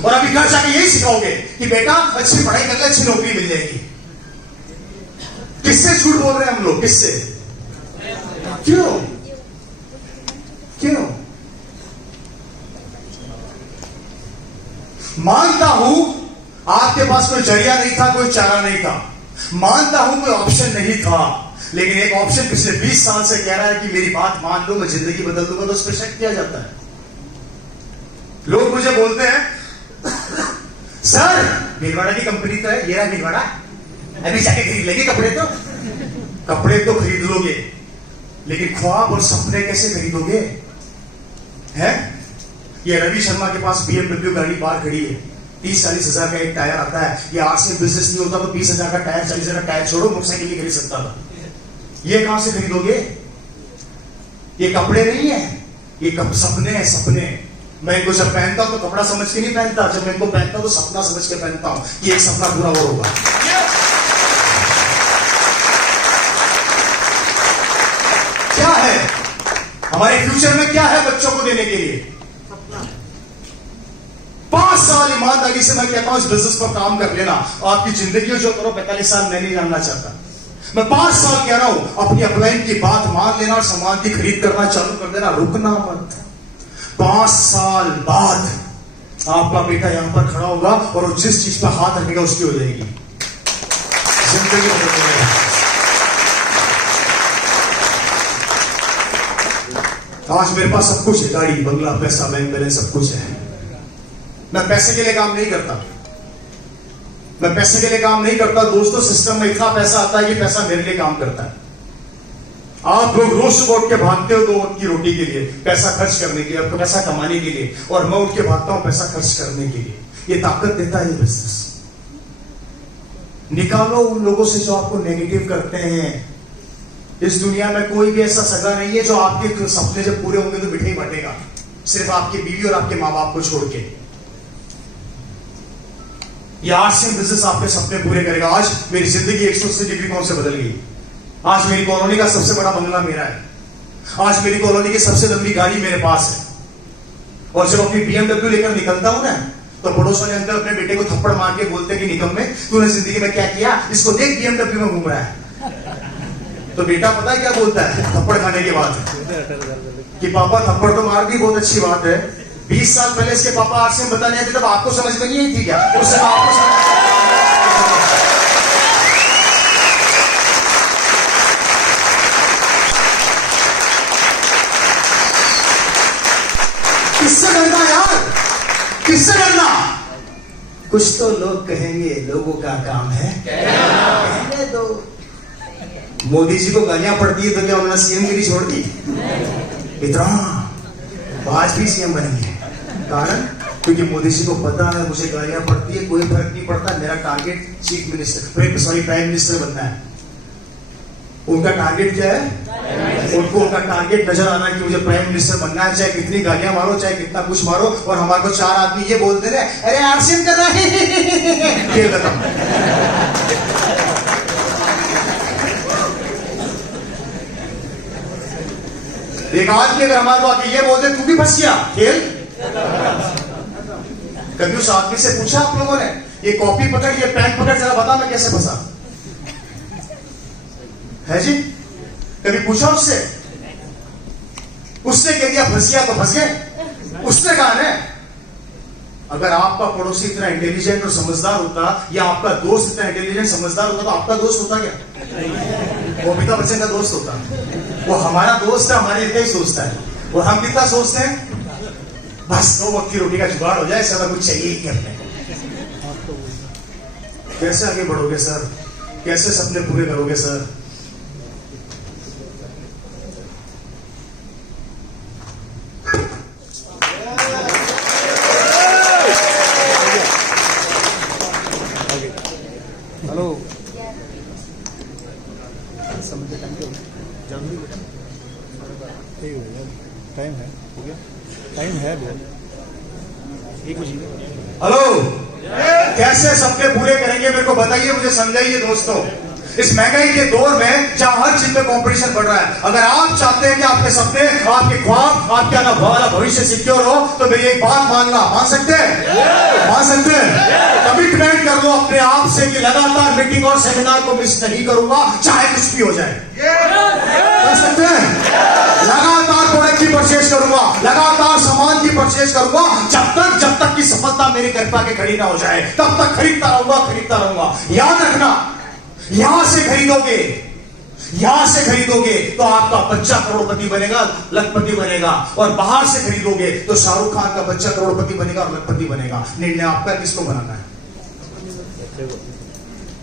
और अभी घर जाके यही सिखाओगे कि बेटा अच्छी पढ़ाई कर ले, अच्छी नौकरी मिल जाएगी। किससे झूठ बोल रहे हैं हम लोग? किससे? क्यों? क्यों? मानता हूं आपके पास कोई जरिया नहीं था, कोई चारा नहीं था, मानता हूं कोई ऑप्शन नहीं था, लेकिन एक ऑप्शन पिछले 20 साल से कह रहा है कि मेरी बात मान लो, मैं जिंदगी बदल दूंगा, तो उस पर शक किया जाता है। लोग मुझे बोलते हैं सर भीलवाड़ा की कंपनी तो है, ये रहा भीलवाड़ा, अभी जाके खरीद लेंगे कपड़े तो खरीद लोगे, लेकिन ख्वाब और सपने कैसे खरीदोगे? हैं? ये रवि शर्मा के पास BMW गाड़ी बाहर खड़ी है, 30-40 हजार का एक टायर आता है। ये आरसीएम बिजनेस नहीं होता तो 20 हजार का टायर, 40 हजार का टायर छोड़ो मोटरसाइकिल नहीं खरीद सकता था। ये कहां से खरीदोगे? ये कपड़े नहीं है, ये सपने हैं, सपने। मैं इनको जब पहनता हूं तो कपड़ा समझ के नहीं पहनता, जब मैं इनको पहनता हूं तो सपना समझ के पहनता हूं कि एक सपना पूरा और होगा। क्या है हमारे फ्यूचर में? क्या है बच्चों को देने के लिए? 5 साल ईमानदारी से मैं कहता हूं इस बिजनेस पर काम कर लेना, आपकी जिंदगी जो करो 45 साल मैं नहीं जानना चाहता। मैं 5 साल कह रहा हूं, अपनी अपलाइन की बात मान लेना और सामान की खरीद करना चालू कर देना, रुकना मत। 5 साल बाद आपका बेटा यहां पर खड़ा होगा और वो जिस चीज पर हाथ रखेगा उसकी हो जाएगी जिंदगी बदल जाएगी। आज मेरे पास सब कुछ है, गाड़ी, बंगला, पैसा, बैंक बैलेंस, सब कुछ है। मैं पैसे के लिए काम नहीं करता, मैं पैसे के लिए काम नहीं करता दोस्तों। सिस्टम में इतना पैसा आता है कि पैसा मेरे लिए काम करता है। आप लोग रोज सुबह उठ के भागते हो 2 वक्त की रोटी के लिए, पैसा खर्च करने के लिए, आपको पैसा कमाने के लिए, और मैं उठ के भागता हूं पैसा खर्च करने के लिए। ये ताकत देता है ये बिजनेस। निकालो उन लोगों से जो आपको नेगेटिव करते हैं। इस दुनिया में कोई भी ऐसा सगा नहीं है जो आपके सपने जब पूरे होंगे तो मिठाई बांटेगा, सिर्फ आपकी बीवी और आपके मां बाप को छोड़ के। ये आरसीएम बिजनेस आपके सपने पूरे करेगा। आज मेरी जिंदगी 180 डिग्री कोण से बदल गई। आज मेरी कॉलोनी का सबसे बड़ा बंगला मेरा है। आज मेरी कॉलोनी की सबसे लंबी गाड़ी मेरे पास है। और जब अपनी BMW लेकर निकलता हूं ना, तो पड़ोस वाले अंकल अपने बेटे को थप्पड़ मार के बोलते कि निकम में तूने जिंदगी में क्या किया, इसको देख BMW में घूम रहा है। तो बेटा पता है क्या बोलता है थप्पड़ खाने के बाद कि पापा थप्पड़ तो मार दी, बहुत अच्छी बात है। 20 साल पहले इसके पापा आरसीएम बताने आए थे, तब आपको समझ में नहीं आई थी क्या? उस समय आपको किससे डरना यार, किससे डरना? कुछ तो लोग कहेंगे लोगों का काम है कहने दो। मोदी जी को गालियां पड़ती है तो क्या उन्होंने सीएम गिरी छोड़ दी? इतना आज भी सीएम बनेंगे। कारण क्योंकि मोदी जी को पता है मुझे गालियां पड़ती है, कोई फर्क नहीं पड़ता, मेरा target chief minister, sorry prime minister बनना है। उनका टारगेट क्या है? उनको उनका टारगेट नजर आना कि मुझे प्राइम मिनिस्टर बनना है, चाहे कितनी गालियां मारो, चाहे कितना कुछ मारो। और हमारे को 4 आदमी ये बोलते रहे, अरे आरसीएम कर रहा है, खेल खत्म। एक आदमी अगर हमारे को आके ये बोलते तू भी फंस गया, खेल। कभी उस आदमी से पूछा आप लोगों ने, ये कॉपी पकड़, ये पेन पकड़, जरा बता मैं कैसे फंसा है जी? कभी पूछा उससे? उससे कह दिया फंस गया तो फंस गए। उसने कहा है अगर आपका पड़ोसी इतना इंटेलिजेंट और समझदार होता, या आपका दोस्त इतना इंटेलिजेंट समझदार होता, तो आपका दोस्त होता क्या? वो अमिताभ बच्चन का दोस्त होता। वो हमारा दोस्त है, हमारे इतना ही सोचता है। और हम कितना सोचते हैं? बस 2 वक्त की रोटी का जुगाड़ हो जाए, ज्यादा कुछ चाहिए ही करने को। कैसे आगे बढ़ोगे सर? कैसे सपने पूरे करोगे सर? हेलो टाइम है, हो गया टाइम है बहुत। 1 बजे। हेलो, कैसे सपने पूरे करेंगे मेरे को बताइए, मुझे समझाइए दोस्तों। इस महंगाई के दौर में जहां हर चीज में कंपटीशन बढ़ रहा है, अगर आप चाहते हैं कि आपके सपने, आपके ख्वाब, आपका ना वाला भविष्य सिक्योर हो, तो मेरी एक बात मानना, मान सकते हैं? मान सकते हैं? कमिटमेंट कर लो अपने आप से कि लगातार मीटिंग और सेमिनार को मिस नहीं करूंगा, चाहे कुछ भी हो जाए। कर सकते हैं? लगातार प्रोडक्ट की परचेज करूंगा, लगातार सामान की परचेज करूंगा, जब तक की सफलता मेरे घर पे आके खड़ी ना हो जाए, तब तक खरीदता रहूंगा। याद रखना, यहां से खरीदोगे तो आपका बच्चा करोड़पति बनेगा, लखपति बनेगा। और बाहर से खरीदोगे तो शाहरुख खान का बच्चा करोड़पति बनेगा और लखपति बनेगा। निर्णय आपका, किसको बनाना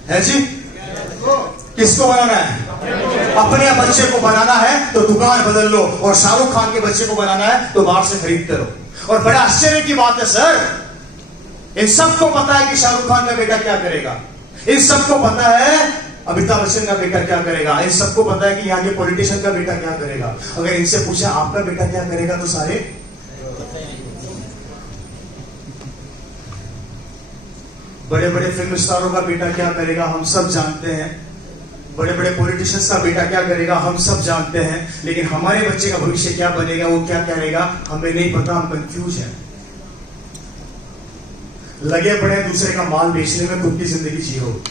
है जी? किसको बनाना है? अपने बच्चे को बनाना है तो दुकान बदल लो, और शाहरुख खान के बच्चे को बनाना है तो बाहर से खरीदते रहो। और बड़ा आश्चर्य की बात है सर, इन सबको पता है कि शाहरुख खान का बेटा क्या करेगा, इन सबको पता है अमिताभ बच्चन का बेटा क्या करेगा, इन सबको पता है कि यहाँ के पॉलिटिशियन का बेटा क्या करेगा। अगर इनसे पूछा आपका बेटा क्या करेगा, तो सारे बड़े बड़े फिल्म स्टारों का बेटा क्या करेगा हम सब जानते हैं, बड़े बड़े पॉलिटिशियंस का बेटा क्या करेगा हम सब जानते हैं। लेकिन हमारे बच्चे का भविष्य क्या बनेगा, वो क्या करेगा, हमें नहीं पता, हम कंफ्यूज हैं। लगे पड़े दूसरे का माल बेचने में, खुद की जिंदगी जियो।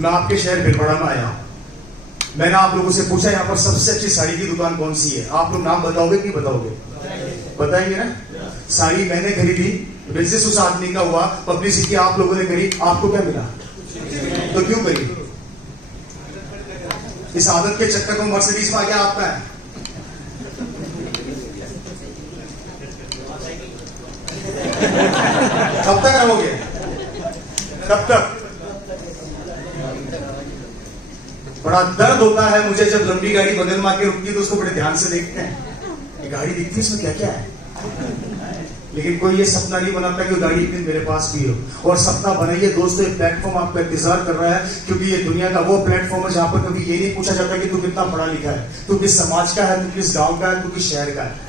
मैं आपके शहर भिलवाड़ा में आया हूं। मैंने आप लोगों से पूछा यहाँ पर सबसे अच्छी साड़ी की दुकान कौन सी है। आप लोग नाम बताओगे कि बताओगे? बताएंगे ना। साड़ी मैंने खरीदी, बिजनेस उस आदमी का हुआ, पब्लिसिटी आप लोगों ने करी, आपको क्या मिला? तो क्यों करी? इस आदत के चक्कर में मर्सिडीज में आ गया आपका है। कब तक रहोगे? कब तक? बड़ा दर्द होता है मुझे जब लंबी गाड़ी बगल में आके रुकती है तो उसको बड़े ध्यान से देखते हैं, ये गाड़ी दिखती है इसमें क्या क्या है। लेकिन कोई ये सपना नहीं बनाता कि गाड़ी एक दिन मेरे पास भी हो। और सपना बनाइए दोस्तों, एक प्लेटफॉर्म आपका इंतजार कर रहा है, क्योंकि ये दुनिया का वो प्लेटफॉर्म है जहां पर कभी ये नहीं पूछा जाता कि तू कितना पढ़ा लिखा है, तू किस समाज का है, तू किस गांव का है, तू किस शहर का है,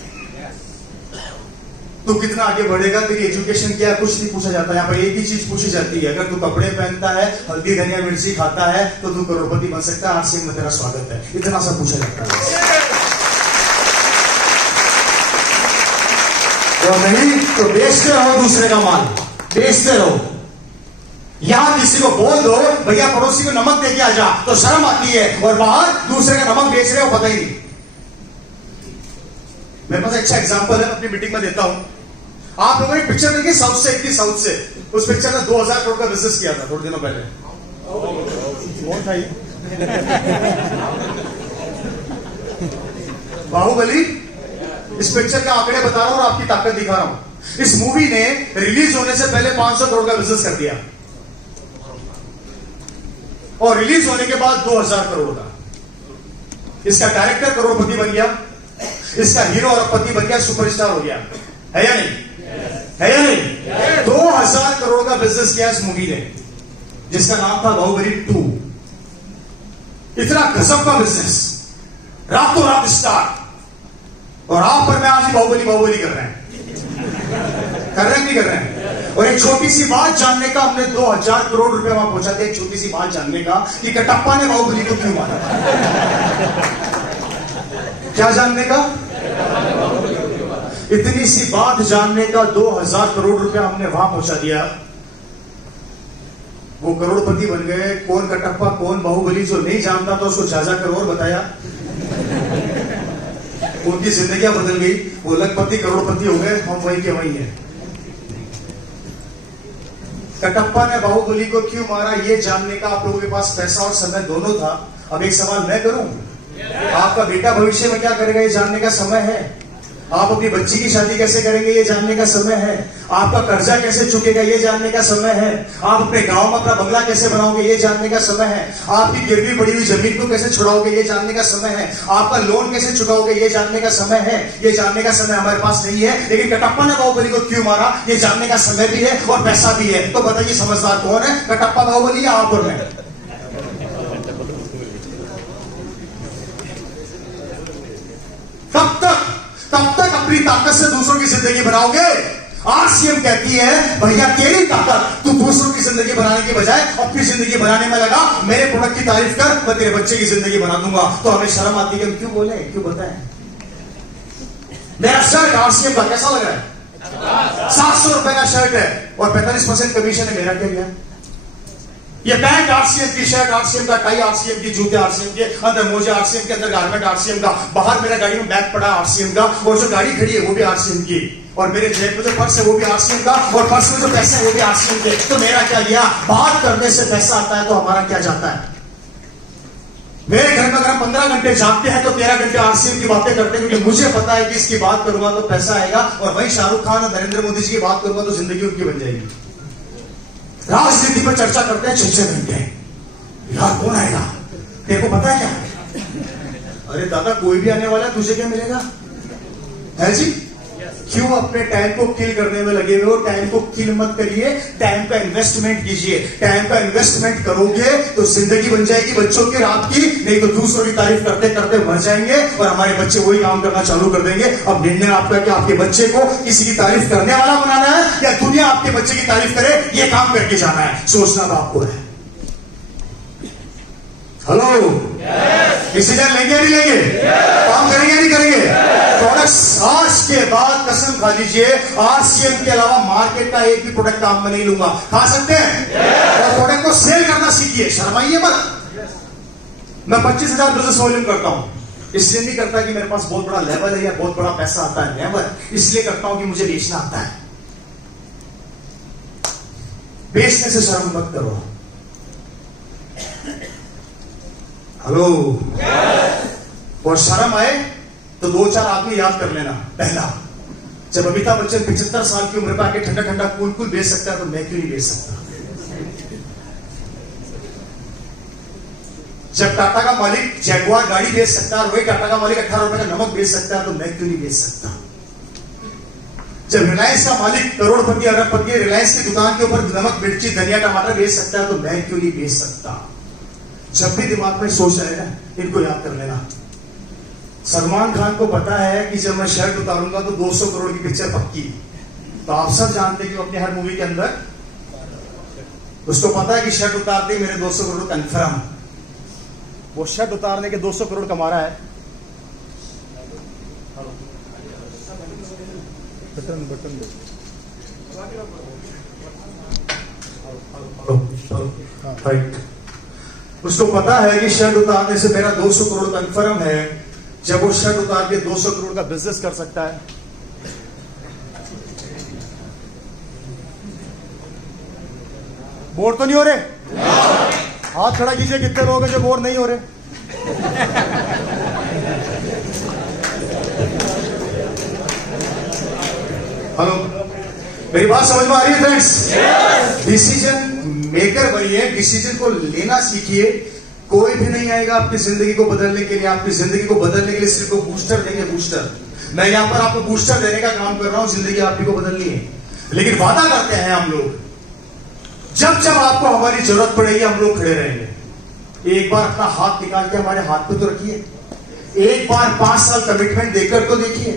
तू कितना आगे बढ़ेगा, तेरी एजुकेशन क्या है, कुछ नहीं पूछा जाता। यहाँ पर एक ही चीज पूछी जाती है, अगर तू कपड़े पहनता है, हल्दी धनिया मिर्ची खाता है, तो तू करोड़पति बन सकता है, आरसीएम में तेरा स्वागत है। इतना सा पूछा जाता है। और नहीं तो बेचते रहो दूसरे का माल, बेचते रहो। यहां किसी को बोल दो भैया पड़ोसी को नमक दे के आ जा, तो शर्म आती है, और बाहर दूसरे का नमक बेच रहे हो पता ही नहीं। मेरे पास अच्छा एग्जांपल है, अपनी मीटिंग में देता हूं। आप लोगों ने पिक्चर देखी साउथ से, इतनी साउथ से, उस पिक्चर ने 2000 करोड़ का बिजनेस किया था थोड़े दिनों पहले। कौन था ये? बाहुबली। इस पिक्चर के आंकड़े बता रहा हूं और आपकी ताकत दिखा रहा हूं। इस मूवी ने रिलीज होने से पहले 500 करोड़ का बिजनेस कर दिया, और रिलीज होने के बाद 2000 करोड़ का। इसका डायरेक्टर करोड़पति बन गया, इसका हीरो अरबपति बन गया, सुपरस्टार हो गया, है या नहीं? है या नहीं? 2000 करोड़ का बिजनेस किया इस मूवी ने, जिसका नाम था बाहुबली 2। इतना गजब का बिजनेस, रातों रात स्टार। और आप पर मैं आज ही बाहुबली बाहुबली कर रहे हैं, कर रहे हैं नहीं कर रहे हैं? और एक छोटी सी बात जानने का, हमने 2000 करोड़ रुपए वहां पहुंचा थे, एक छोटी सी बात जानने का कि कटप्पा ने बाहुबली को क्यों मारा। क्या जानने का? इतनी सी बात जानने का 2000 करोड़ रुपया हमने वहां पहुंचा दिया। वो करोड़पति बन गए। कौन कटप्पा कौन बाहुबली, जो नहीं जानता था उसको जा करोड़ बताया, उनकी जिंदगियां बदल गई, वो लखपति करोड़पति हो गए, हम वही के वही हैं। कटप्पा ने बाहुबली को क्यों मारा, ये जानने का आप लोगों के पास पैसा और समय दोनों था। अब एक सवाल मैं करूं, आपका बेटा भविष्य में क्या करेगा ये जानने का समय है। आप अपनी बच्ची की शादी कैसे करेंगे ये जानने का समय है। आपका कर्जा कैसे चुकेगा ये जानने का समय है। आप अपने गांव में अपना बंगला कैसे बनाओगे ये जानने का समय है। आपकी गिरवी पड़ी हुई जमीन को कैसे छुड़ाओगे ये जानने का समय है। आपका लोन कैसे चुकाओगे ये जानने का समय है। ये जानने का समय हमारे पास नहीं है, लेकिन कटप्पा ने बाहुबली को क्यों मारा ये जानने का समय भी है और पैसा भी है। तो बताइए समझदार कौन है, कटप्पा बाहुबली या आप और मैं? तब तक अपनी ताकत से दूसरों की जिंदगी बनाओगे। आरसीएम कहती है भैया तेरी ताकत, तू दूसरों की जिंदगी बनाने की बजाय अपनी जिंदगी बनाने में लगा। मेरे प्रोडक्ट की तारीफ कर, मैं तेरे बच्चे की जिंदगी बना दूंगा। तो हमें शर्म आती है, हम क्यों बोले, क्यों बताएं। मेरा शर्ट आरसीएम का कैसा लग रहा है? 700 रुपए का शर्ट है और 45% कमीशन है। मेरा क्या गया? ये पैंट आरसीएम की, शर्ट आरसीएम का, टाई आरसीएम की, जूते आरसीएम के, अंदर मोजे आरसीएम के, अंदर गारमेंट आरसीएम का, बाहर मेरा गाड़ी में बैग पड़ा आरसीएम का, और जो गाड़ी खड़ी है वो भी आरसीएम की, और मेरे जेब में जो पर्स है वो भी आरसीएम का, और पर्स में जो पैसे है वो भी आरसीएम के। तो मेरा क्या गया? बात करने से पैसा आता है तो हमारा क्या जाता है? मेरे घर में अगर हम 15 घंटे जागते हैं तो 13 घंटे आरसीएम की बातें करते हैं, क्योंकि मुझे पता है कि इसकी बात करूंगा तो पैसा आएगा, और वही शाहरुख खान और नरेंद्र मोदी जी की बात करूंगा तो जिंदगी उनकी बन जाएगी। राजनीति पर चर्चा करते हैं 6-6 घंटे, यार कौन आएगा, तेरे को पता है क्या? अरे दादा कोई भी आने वाला है, तुझे क्या मिलेगा? है जी? क्यों अपने टाइम को किल करने में लगे हुए हो? टाइम को किल मत करिए, टाइम का इन्वेस्टमेंट कीजिए। टाइम का इन्वेस्टमेंट करोगे तो जिंदगी बन जाएगी बच्चों की रात की, नहीं तो दूसरों की तारीफ करते करते मर जाएंगे और हमारे बच्चे वही काम करना चालू कर देंगे। अब निर्णय आपका कि आपके बच्चे को किसी की तारीफ करने वाला बनाना है या दुनिया आपके बच्चे की तारीफ करे ये काम करके जाना है। सोचना तो आपको है। हेलो, डिसीजन लेंगे नहीं लेंगे? काम करेंगे नहीं करेंगे? प्रोडक्ट आज के बाद कसम खा लीजिए, आरसीएम के अलावा मार्केट का एक भी प्रोडक्ट काम में नहीं लूंगा। खा सकते हैं? और प्रोडक्ट को को सेल करना सीखिए, शर्माइए मत। मैं 25,000 बिजनेस वॉल्यूम करता हूं, इसलिए नहीं करता कि मेरे पास बहुत बड़ा लेवल है या बहुत बड़ा पैसा आता है, नेवर। इसलिए करता हूं कि मुझे बेचना आता है। बेचने से शर्म मत करो। हेलो, और शर्म आए तो 2-4 आदमी याद कर लेना। पहला, जब अमिताभ बच्चन 75 साल की उम्र पर आके ठंडा ठंडा कूल कूल बेच सकता है तो मैं क्यों नहीं बेच सकता? जब टाटा का मालिक जैगुआर गाड़ी बेच सकता है और वही टाटा का मालिक 18 रुपए का नमक बेच सकता है तो मैं क्यों नहीं बेच सकता? जब रिलायंस का मालिक करोड़पति अरबपति रिलायंस की दुकान के ऊपर नमक मिर्ची धनिया टमाटर बेच सकता है तो मैं क्यों नहीं बेच सकता? जब भी दिमाग में सोच रहे ना, इनको याद कर लेना। सलमान खान को पता है कि जब मैं शर्ट उतारूंगा तो 200 करोड़ की पिक्चर पक्की। तो आप सब जानते हैं कि अपने हर मूवी के अंदर उसको पता है कि शर्ट उतारते ही मेरे 200 करोड़ कंफर्म। वो शर्ट उतारने के 200 करोड़ कमा रहा है। बटन दो। राइट, उसको पता है कि शर्ट उतारने से मेरा 200 करोड़ कंफर्म है। जब वो शर्ट उतार के 200 करोड़ का बिजनेस कर सकता है, बोर तो नहीं हो रहे? हाथ खड़ा कीजिए, कितने लोग हैं जो बोर नहीं हो रहे? हेलो, मेरी बात समझ में आ रही है फ्रेंड्स? डिसीजन मेकर बनिए, डिसीजन को लेना सीखिए। कोई भी नहीं आएगा आपकी जिंदगी को बदलने के लिए। आपकी जिंदगी को बदलने के लिए सिर्फ वो बूस्टर देंगे, बूस्टर। मैं यहां पर आपको बूस्टर देने का काम कर रहा हूं, जिंदगी आपकी को बदलनी है। लेकिन वादा करते हैं हम लोग, जब जब आपको हमारी जरूरत पड़ेगी हम लोग खड़े रहेंगे। एक बार अपना हाथ निकाल के हमारे हाथ पे तो रखिए। एक बार 5 साल कमिटमेंट देकर तो देखिए।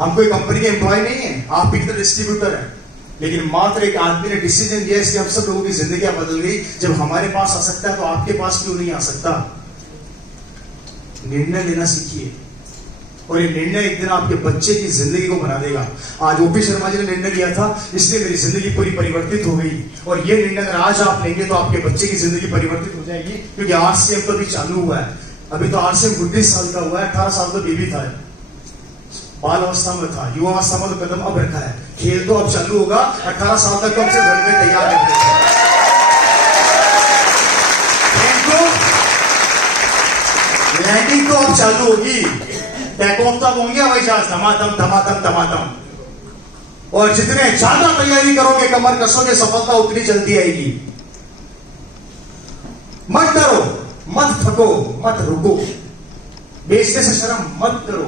हम कोई कंपनी के एम्प्लॉय नहीं है, आप भी तो डिस्ट्रीब्यूटर है। लेकिन मात्र एक आदमी ने डिसीजन लिया कि हम सब लोगों की जिंदगी बदल गई। जब हमारे पास आ सकता है तो आपके पास क्यों नहीं आ सकता? निर्णय लेना सीखिए, और ये निर्णय एक दिन आपके बच्चे की जिंदगी को बना देगा। आज ओपी शर्मा जी ने निर्णय लिया था, इसलिए मेरी जिंदगी पूरी परिवर्तित हो गई। और ये निर्णय अगर आज आप लेंगे तो आपके बच्चे की जिंदगी परिवर्तित हो जाएगी। क्योंकि आरसीएम तो अभी चालू हुआ है। अभी तो आरसीएम 29 साल का हुआ है, 18 साल तो बेबी था, बाल अवस्था में था, युवा अवस्था में तो कदम अब रखा है। खेल तो अब चालू होगा, 18 साल तक तो हमसे घर में तैयार है। लैंडिंग तो अब चालू होगी, टेक ऑफ तक होंगे हवाई जहाज, धमाधम धमाधम धमाधम। और जितने ज्यादा तैयारी करोगे, कमर कसोगे, सफलता उतनी जल्दी आएगी। मत डरो, मत थको, मत रुको। बेचने से शर्म मत करो।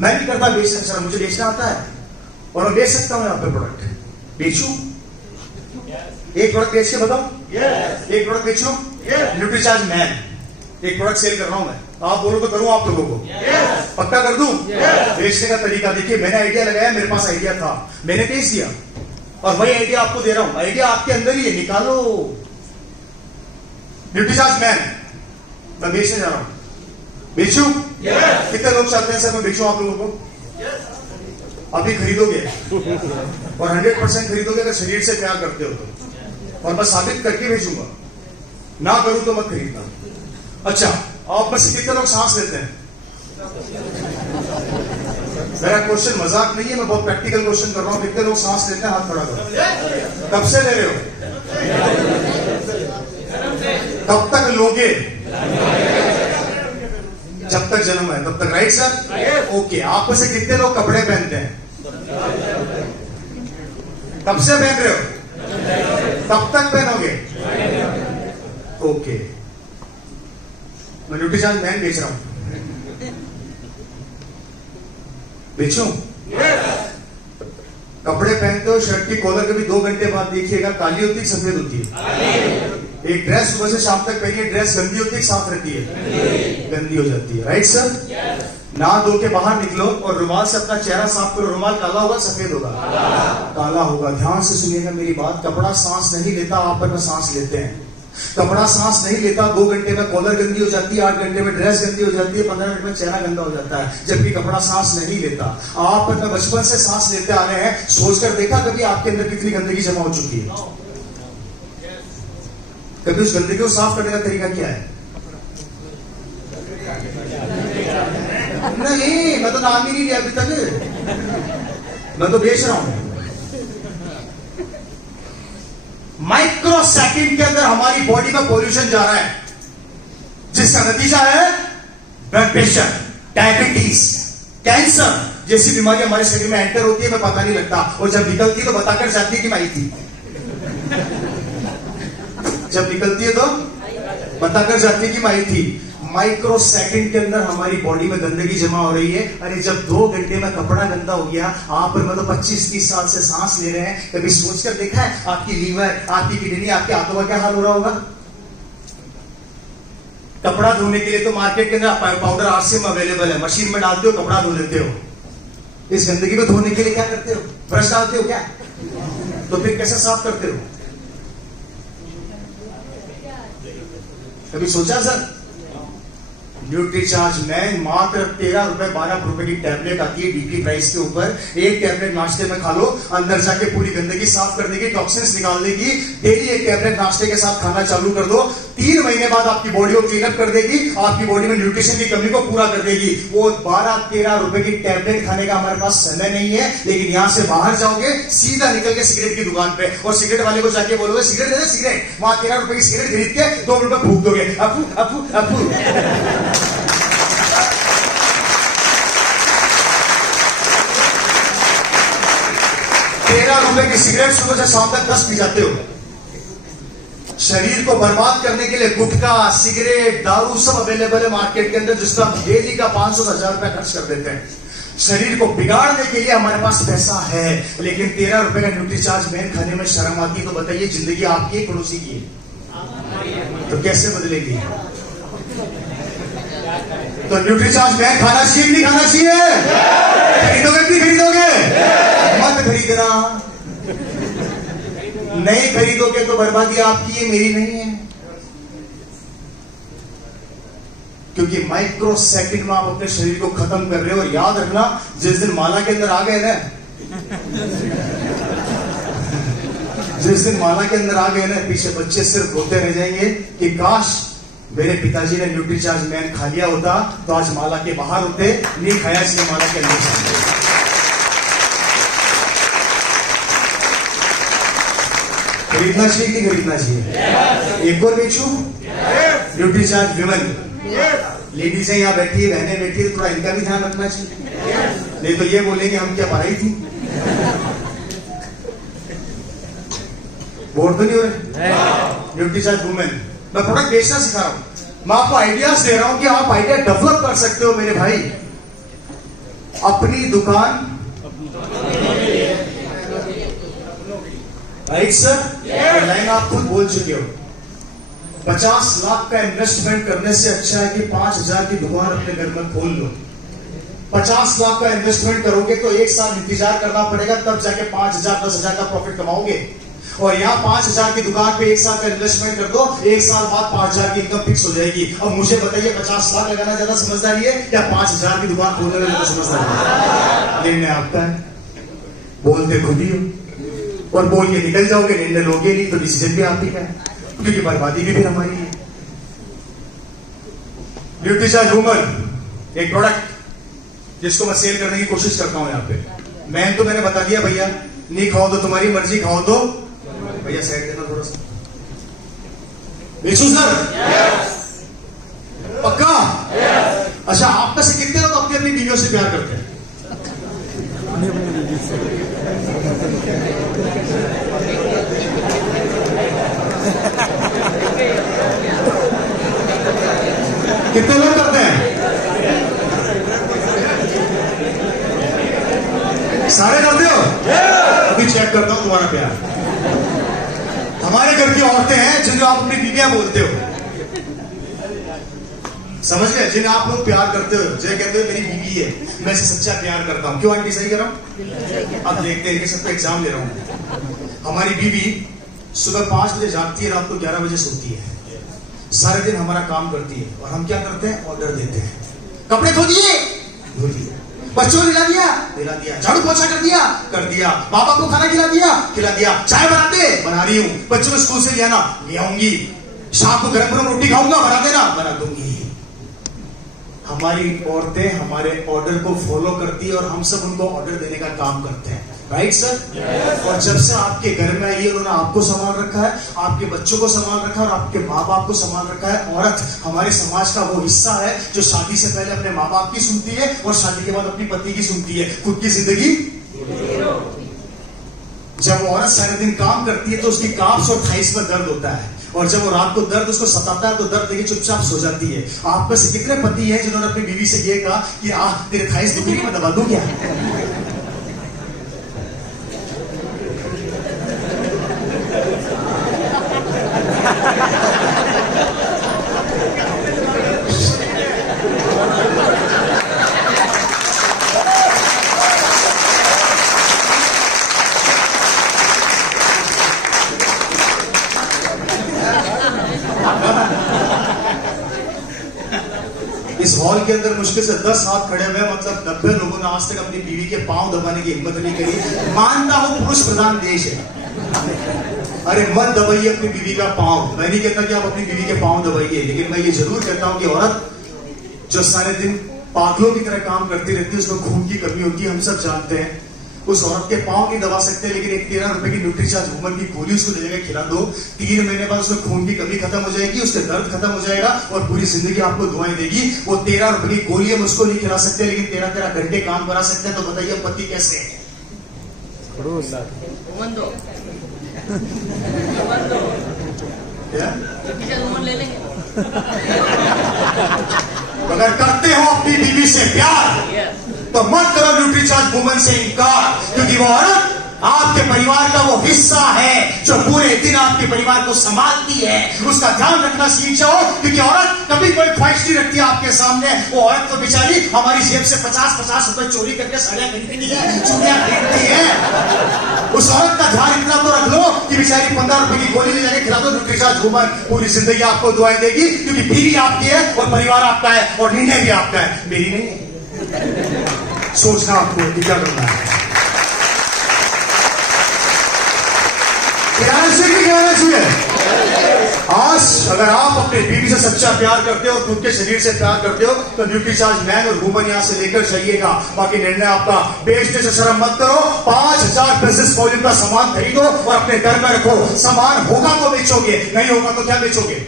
मैं नहीं करता बेचने से शर्म, मुझे बेचना आता है और मैं बेच सकता हूं। यहाँ पे प्रोडक्ट बेचू, एक प्रोडक्ट बेच के बताऊं? एक प्रोडक्ट बेचू, न्यूट्रीचार्ज मैन। एक प्रोडक्ट सेल कर रहा हूं मैं, आप बोलो तो करूं आप लोगों को? पक्का कर दूं? बेचने का तरीका देखिए, मैंने आइडिया लगाया, मेरे पास आइडिया था, मैंने बेच दिया। और वही आइडिया आपको दे रहा हूं। आइडिया आपके अंदर ही है, निकालो। न्यूट्रीचार्ज मैन मैं बेचने जा रहा हूं। बेचू? कितने लोग चाहते हैं सर मैं बेचूं आप लोगों को? अभी खरीदोगे और 100% खरीदोगे अगर शरीर से प्यार करते हो तो। और मैं साबित करके भेजूंगा, ना करूं तो मत खरीदना। अच्छा, आप में से कितने लोग सांस लेते हैं? मेरा क्वेश्चन मजाक नहीं है, मैं बहुत प्रैक्टिकल क्वेश्चन कर रहा हूं। कितने लोग सांस लेते हैं? हाथ खड़ा करो। कब से ले रहे हो? कब तक लोगे? जब तक जन्म है तब तक। Right sir? ओके। आप में से कितने लोग कपड़े पहनते हैं? कब से पहन रहे हो? कब तक पहनोगे? ओके। मैं न्यूट्रीचार्ज मैन बेच रहा हूं। बेचूं? कपड़े पहनते हो, शर्ट की कॉलर कभी 2 घंटे बाद देखिएगा, काली होती है सफेद होती है? एक ड्रेस सुबह से शाम तक पहनिए, ड्रेस गंदी होती है साफ रहती है? गंदी हो जाती है। Right sir? ना धो के बाहर निकलो और रुमाल से अपना चेहरा साफ करो। रुमाल काला होगा सफेद होगा? काला होगा। ध्यान से सुनिएगा मेरी बात। कपड़ा सांस नहीं लेता, आप पर सांस लेते हैं। कपड़ा सांस नहीं लेता, 2 घंटे में कॉलर गंदी हो जाती है, 8 घंटे में ड्रेस गंदी हो जाती है, 15 मिनट में चेहरा गंदा हो जाता है। जबकि कपड़ा सांस नहीं लेता। आप अपना बचपन से सांस लेते आ रहे हैं, सोचकर देखा कभी आपके अंदर कितनी गंदगी जमा हो चुकी है? कभी उस गंदगी को साफ करने का तरीका क्या है? नहीं, मैं तो नाम ही नहीं लिया अभी तक, मैं तो बेच रहा हूं। माइक्रो सेकंड के अंदर हमारी बॉडी में पॉल्यूशन जा रहा है, जिसका नतीजा है ब्लड प्रेशर, डायबिटीज, कैंसर जैसी बीमारी हमारे शरीर में एंटर होती है, हमें पता नहीं लगता, और जब निकलती है तो बताकर जाती है कि मैं आई थी। जब निकलती है तो बताकर जाती है कि मैं आई थी। माइक्रो सेकंड के अंदर हमारी बॉडी में गंदगी जमा हो रही है। अरे जब 2 घंटे में कपड़ा गंदा हो गया, आप और मैं तो 25-30 साल से सांस ले रहे हैं, कभी सोचकर देखा है आपकी लीवर, आपकी किडनी, आपके हाथों का क्या हाल हो रहा होगा? कपड़ा धोने के लिए तो मार्केट के अंदर पाउडर आरसीएम अवेलेबल है, मशीन में डालते हो, कपड़ा धो लेते हो। इस गंदगी को धोने के लिए क्या करते हो? ब्रश डालते हो क्या? तो फिर कैसे साफ करते हो? कभी सोचा सर? न्यूट्रीचार्ज में मात्र 13 रुपए 12 रुपए की टैबलेट आती है डीपी प्राइस के ऊपर। एक टैबलेट नाश्ते में खा लो, अंदर जाके पूरी गंदगी साफ कर देगी, टॉक्सिन्स निकाल देगी। डेली एक टैबलेट नाश्ते के साथ खाना चालू कर दो, 3 महीने बाद आपकी बॉडी को क्लीन अप कर देगी, आपकी बॉडी में न्यूट्रिशन की कमी को पूरा कर देगी। वो 12-13 रुपए की टैबलेट खाने का हमारे पास समय नहीं है, लेकिन यहां से बाहर जाओगे, सीधा निकल के सिगरेट की दुकान पे, और सिगरेट वाले को जाके बोलोगे सिगरेट दे दे, सिगरेट, वहां 13 रुपए की सिगरेट खरीद के 2 मिनट में फूक दोगे, अफू अफू अफू। 13 रुपए की सिगरेट सुबह से शाम तक 10 पी जाते हो। शरीर को बर्बाद करने के लिए गुटखा, सिगरेट, दारू सब अवेलेबल है मार्केट के अंदर, जिसका हम डेली का 500-1000 रुपए खर्च कर देते हैं। शरीर को बिगाड़ने के लिए हमारे पास पैसा है, लेकिन 13 रुपए का न्यूट्रीचार्ज मैन खाने में शर्म आती है। तो बताइए, जिंदगी आपकी पड़ोसी की है, तो कैसे बदलेगी? तो न्यूट्रीचार्ज मैन खाना चाहिए कि नहीं खाना चाहिए? खरीदोगे कि नहीं खरीदोगे? मत खरीदना, नहीं खरीदोगे तो बर्बादी आपकी है, मेरी नहीं है। क्योंकि माइक्रो सेकंड में आप अपने शरीर को खत्म कर रहे हो। और याद रखना, जिस दिन माला के अंदर आ गए ना, जिस दिन माला के अंदर आ गए ना, पीछे बच्चे सिर्फ रोते रह जाएंगे कि काश मेरे पिताजी ने न्यूट्रीचार्ज मैन खा लिया होता तो आज माला के बाहर होते, नहीं खाया इसलिए माला के अंदर। खरीदना चाहिए कि खरीदना चाहिए? एक और बेचू न्यूट्रीचार्ज विमन। लेडीज यहाँ बैठी है, बहनें बैठी है, तो थोड़ा इनका भी ध्यान रखना चाहिए, नहीं तो ये बोलेंगे हम क्या पढ़ाई थी। बोर तो नहीं हो रहे? न्यूट्रीचार्ज वुमेन, मैं प्रोडक्ट बेचना सिखा रहा हूं, मैं आपको आइडियाज दे रहा हूं कि आप आइडिया डेवलप कर सकते हो मेरे भाई। अपनी दुकान, राइट सर? लाइन आप खुद बोल चुके हो। 50 लाख का इन्वेस्टमेंट करने से अच्छा है कि 5000 की दुकान अपने घर में खोल लो। 50 लाख का इन्वेस्टमेंट करोगे तो 1 साल इंतजार करना पड़ेगा, तब जाके 5000-10,000 का प्रॉफिट कमाओगे। और यहाँ 5000 की दुकान पे 1 साल का इन्वेस्टमेंट कर दो, 1 साल बाद 5000 की इनकम फिक्स हो जाएगी। अब मुझे बताइए, 50 लाख लगाना ज्यादा समझदारी है या 5000 की दुकान खोलने में ज्यादा समझदारी है? निर्णय आपका है, बोलते खुद ही हो, और बोल के निकल जाओगे, निर्णय लोगे नहीं तो डिसीजन भी आप ही का है, क्योंकि बर्बादी भी फिर हमारी है। न्यूट्रीचार्ज वुमन एक प्रोडक्ट जिसको मैं सेल करने की कोशिश करता हूं यहाँ पे। मैन तो मैंने बता दिया भैया, नहीं खाओ तो तुम्हारी मर्जी, खाओ तो भैया साइड देना थोड़ा सा। बेचू सर? पक्का? अच्छा, आप में से कितने लोग अपनी अपनी बीवियों से प्यार करते हैं? कितने लोग करते हैं? सारे करते हो? अभी चेक करता हूं तुम्हारा प्यार। हमारे घर की औरतें हैं जिन्हें आप अपनी बीवियां बोलते हो, समझ गए? जिन्हें आप लोग प्यार करते हो, जिन्हें कहते हो मेरी बीवी है, मैं इसे सच्चा प्यार करता हूं। क्यों आंटी, सही कर रहा हूं? अब देखते हैं, सबको एग्जाम ले रहा हूं। हमारी बीवी सुबह 5 बजे जागती है, रात को 11 बजे सोती है, सारे दिन हमारा काम करती है, और हम क्या करते हैं? ऑर्डर देते हैं। कपड़े धो दिए, धो दिए। बच्चों को दिला दिया, झाड़ू पोछा कर दिया, बाबा को खाना खिला दिया, चाय बनाते, बना रही हूं, बच्चों को स्कूल से ले आना, ले आऊंगी, शाम को गरम गरम रोटी खाऊंगा, बना देना, बना दूंगी। हमारी औरतें हमारे ऑर्डर को फॉलो करती है और हम सब उनको ऑर्डर देने का काम करते हैं, राइट सर? और जब से आपके घर में आई है, उन्होंने आपको संभाल रखा है, आपके बच्चों को संभाल रखा है और आपके माँ बाप को संभाल रखा है। औरत हमारे समाज का वो हिस्सा है जो शादी से पहले अपने माँ बाप की सुनती है और शादी के बाद अपनी पति की सुनती है। खुद की जिंदगी जब औरत सारे दिन काम करती है तो उसकी काफ्स और थाइस में दर्द होता है, और जब वो रात को दर्द उसको सताता है तो दर्द लेके चुपचाप सो जाती है। आप में से कितने पति हैं जिन्होंने अपनी बीवी से ये कहा कि तेरे थाइस दुख रही, मैं दबा दूं क्या? इस हॉल के अंदर मुश्किल से 10 हाथ खड़े हुए, मतलब 90 लोगों ने आज तक अपनी बीवी के पांव दबाने की हिम्मत नहीं करी। मानता हूं पुरुष प्रधान देश है, अरे मत दबाइए अपनी बीवी का पांव। मैं नहीं कहता कि आप अपनी बीवी के पांव दबाइए, लेकिन मैं ये जरूर कहता हूं कि औरत जो सारे दिन पागलों की तरह काम करती रहती है, उसमें खून की कमी होती है, हम सब जानते हैं। उस औरत के पांव नहीं दबा सकते, लेकिन एक 13 रुपए की न्यूट्रीचार्ज वुमन की गोली उसको ले जाकर खिला दो, 3 महीने बाद उसमें खून की कमी खत्म हो जाएगी, उसके दर्द खत्म हो जाएगा और पूरी जिंदगी आपको दुआएं देगी। वो 13 रुपए की गोली हम उसको नहीं खिला सकते, लेकिन 13 घंटे काम करा सकते हैं। तो बताइए पति कैसे है? अगर करते हो अपनी बीवी से प्यार तो मत करो न्यूट्रीचार्ज वुमन से इनकार, क्योंकि वो औरत आपके परिवार का वो हिस्सा है जो पूरे दिन आपके परिवार को संभालती है। उसका ध्यान रखना सीख जाओ, क्योंकि औरत कभी कोई ख्वाहिश नहीं रखती आपके सामने। वो औरत तो बेचारी हमारी जेब से 50-50 रुपए चोरी करके साड़ियां खरीदती है, चूड़ियां खरीदती है। उस औरत का ध्यान इतना तो रख लो कि बेचारी 15 रुपए की गोली ले जाके खिला दो न्यूट्रीचार्ज वुमन, पूरी जिंदगी आपको दुआएं देगी, क्योंकि बीवी आपकी है और परिवार आपका है और निर्णय भी आपका है, मेरी नहीं है। सोचना आपको कि क्या करना है। कहना चाहिए आज अगर आप अपने बीवी से सच्चा प्यार करते हो और खुद के शरीर से प्यार करते हो तो न्यूट्रीचार्ज मैन और वुमन यहां से लेकर जाइएगा। बाकी निर्णय आपका। बेचने से शर्म मत करो। 5000 बिजनेस वॉल्यूम का सामान खरीदो और अपने घर में रखो। सामान होगा तो बेचोगे, नहीं होगा तो क्या बेचोगे?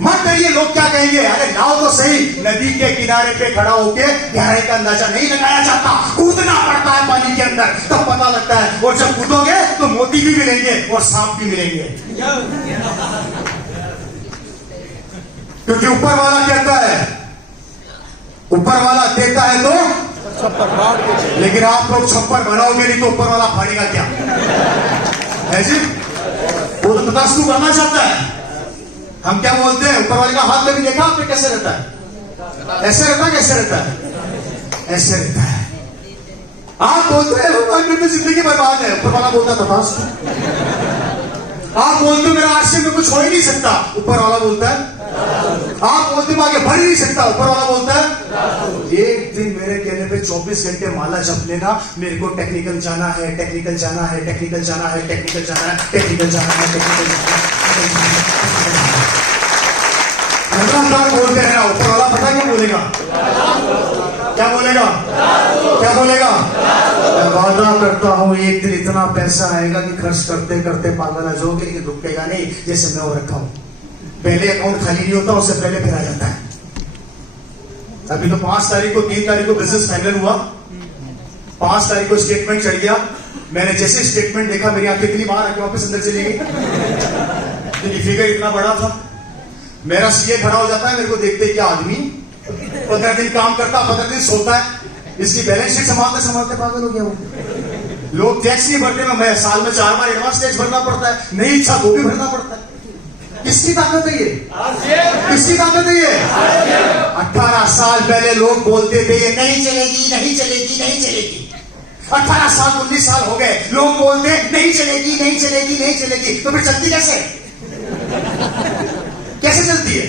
मत करिए लोग क्या कहेंगे। अरे लाओ तो सही। नदी के किनारे पे खड़ा होके गहराई का अंदाजा नहीं लगाया जाता, कूदना पड़ता है पानी के अंदर, तब पता लगता है। और जब कूदोगे तो मोती भी मिलेंगे और सांप भी मिलेंगे, क्योंकि ऊपर वाला कहता है, ऊपर वाला देता है तो छप्पर बांट के, लेकिन आप लोग छप्पर बनाओगे नहीं तो ऊपर वाला फाड़ेगा क्या है जी? वो तो तथास्तु करना चाहता है। हम क्या बोलते हैं, ऊपर वाले का हाथ में भी देखा आपने कैसे रहता है? ऐसे रहता है, कैसे रहता है? ऐसे रहता है। आप बोलते हैं भगवान मेरी जिंदगी बर्बाद है, ऊपर वाला बोलता तथास्तु। आप बोलते हो मेरा आश्रम में कुछ हो ही नहीं सकता, ऊपर वाला बोलता है। आप बोलते हो आगे बढ़ ही नहीं सकता, ऊपर वाला बोलता है। एक दिन मेरे कहने पे 24 घंटे माला जप लेना, मेरे को टेक्निकल जाना है, टेक्निकल जाना है, टेक्निकल जाना है, टेक्निकल जाना है, टेक्निकल जाना है, टेक्निकल जाना है। लगातार बोलते रहना। ऊपर वाला पता क्या बोलेगा? क्या बोलेगा? क्या बोलेगा? मैं वादा करता हूं एक दिन इतना पैसा आएगा कि खर्च करते करते पागल हो जाओगे, लेकिन रुकेगा नहीं। जैसे मैं वो रखा हूं, पहले अकाउंट खाली नहीं होता, उससे पहले फिर आ जाता है। अभी तो 5 तारीख को 3 तारीख को बिजनेस फाइनल हुआ, 5 तारीख को स्टेटमेंट चढ़ गया। मैंने जैसे स्टेटमेंट देखा मेरी आंखें इतनी बाहर आके वापस अंदर चली गई, क्योंकि फिगर इतना बड़ा था। मेरा सीए खड़ा हो जाता है, मेरे को देखते ही क्या आदमी 15 दिन काम करता, 15 दिन सोता है, इसकी बैलेंस शीट संभालते संभालते पागल हो गया वो। लोग टैक्स नहीं भरते, मैं साल में 4 बार एडवांस टैक्स भरना पड़ता है, नहीं इच्छा वो भी भरना पड़ता है। किसकी ताकत है ये? किसकी ताकत है ये? 18 साल पहले लोग बोलते थे ये नहीं चलेगी, नहीं चलेगी, नहीं चलेगी। 18 साल 19 साल हो गए, लोग बोलते नहीं चलेगी, नहीं चलेगी, नहीं चलेगी। तो फिर चलती कैसे? कैसे चलती है?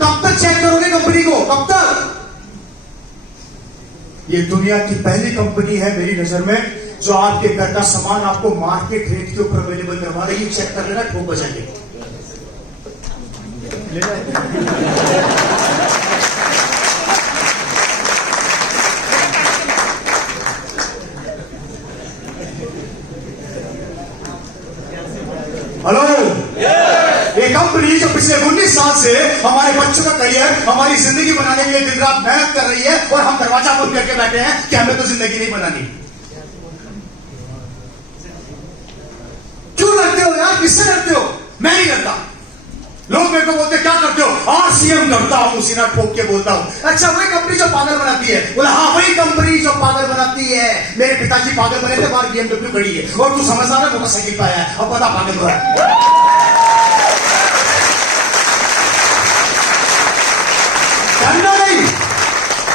कब तक चेक करोगे कंपनी को? कब तक? ये दुनिया की पहली कंपनी है मेरी नजर में जो आपके घर का सामान आपको मार्केट रेट के ऊपर अवेलेबल करवा रही है। चेक कर लेना, ठोक बजाएंगे। ले जाओ। हेलो, ये कंपनी जो पिछले 19 साल से हमारे बच्चों का करियर, हमारी जिंदगी बनाने के लिए दिन रात मेहनत कर रही है और हम दरवाजा बंद करके बैठे हैं कि हमें तो जिंदगी नहीं बनानी। क्यों लड़ते हो यार? किससे लड़ते हो? मैं नहीं लड़ता। लोग मेरे को बोलते क्या करते हो? आरसीएम करता हूं, सीना ठोक के बोलता हूं। अच्छा, वही कंपनी जो पागल बनाती है? बोला हाँ, वही कंपनी जो पागल बनाती है। मेरे पिताजी पागल बने थे, बाहर BMW खड़ी है और तू समझदार है, मोटरसाइकिल पाया है, अब बता पागल हुआ है। डरना नहीं,